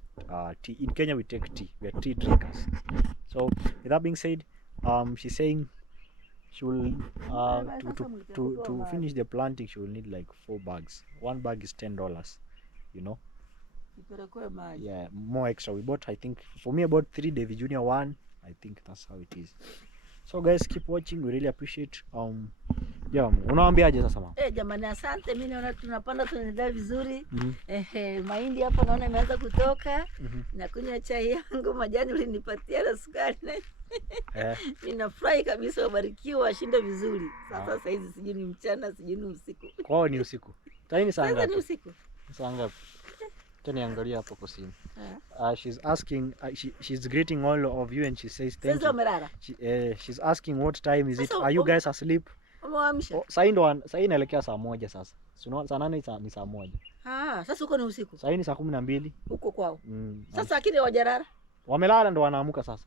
tea. In Kenya we take tea, we are tea drinkers. So with that being said, she's saying she will to finish the planting she will need like 4 bags. One bag is $10, you know. Yeah, more extra. We bought, I think for me about 3, David Junior 1. I think that's how it is. So guys, keep watching, we really appreciate. Yeah, unawaambiaje sasa mama? Jamani, asante. Mimi naona tunapanda tunaendelea vizuri. Mahindi hapa naona imeanza kutoka. Na kunywa chai yangu, majani ulinipatia na sukari. Ninafurahi kabisa, ubarikiwa, ashinde vizuri. Sasa hizi sijui ni mchana, sijui ni usiku. Kwao ni usiku. Sasa ni saa ngapi? Sasa ni usiku. Saa ngapi? Niangalia hapo kwa simu. She's asking, she's greeting all of you and she says thank you. She's asking what time is it? Are you guys asleep? Sasa inaelekea saa 1 sasa. Sio saa 8 ni saa 1. Sasa uko ni usiku. Sasa ni saa 12 huko kwao. Sasa akili wajarara. Wamelala ndo wanaamuka sasa.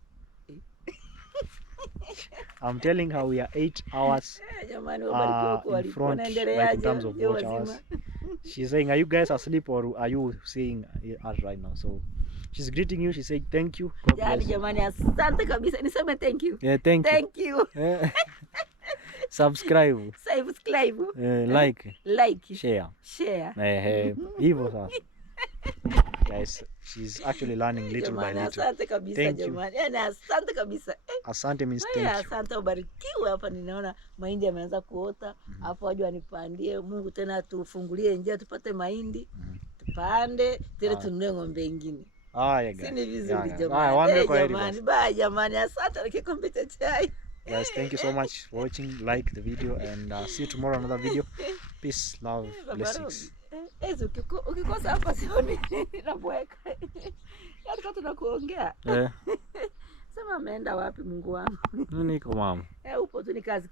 I'm telling her we are 8 hours. Jamani, wabarikiwe huko walipo naendeleaje in terms of watch hours. She's saying, are you guys asleep or are you seeing us right now? So she's greeting you. She said thank you. Jamani, asante kabisa. Niseme thank you. Yeah, thank you. Subscribe. Like. Share. Hivyo sasa. Guys, she's actually learning little by little. Asante kabisa jamani. Yaani asante kabisa. Asante means thank you. Asante, ubarikiwe. Hapa ninaona mahindi yameanza kuota. Hapo waje wanipandie. Mungu tena tufungulie njia tupate mahindi. Tupande tena tununue ng'ombe nyingine. Guys. Si ni vizuri jamani. Jamani, bye jamani. Asante kwa kikombe cha chai. Guys, thank you so much for watching. Like the video and see you tomorrow another video. Peace, love, blessings. Ukikosa hapa sioni nabweka. Hata tunakuongea. Sema ameenda wapi Mungu wangu? Niko mama. Upo tu ni kazi.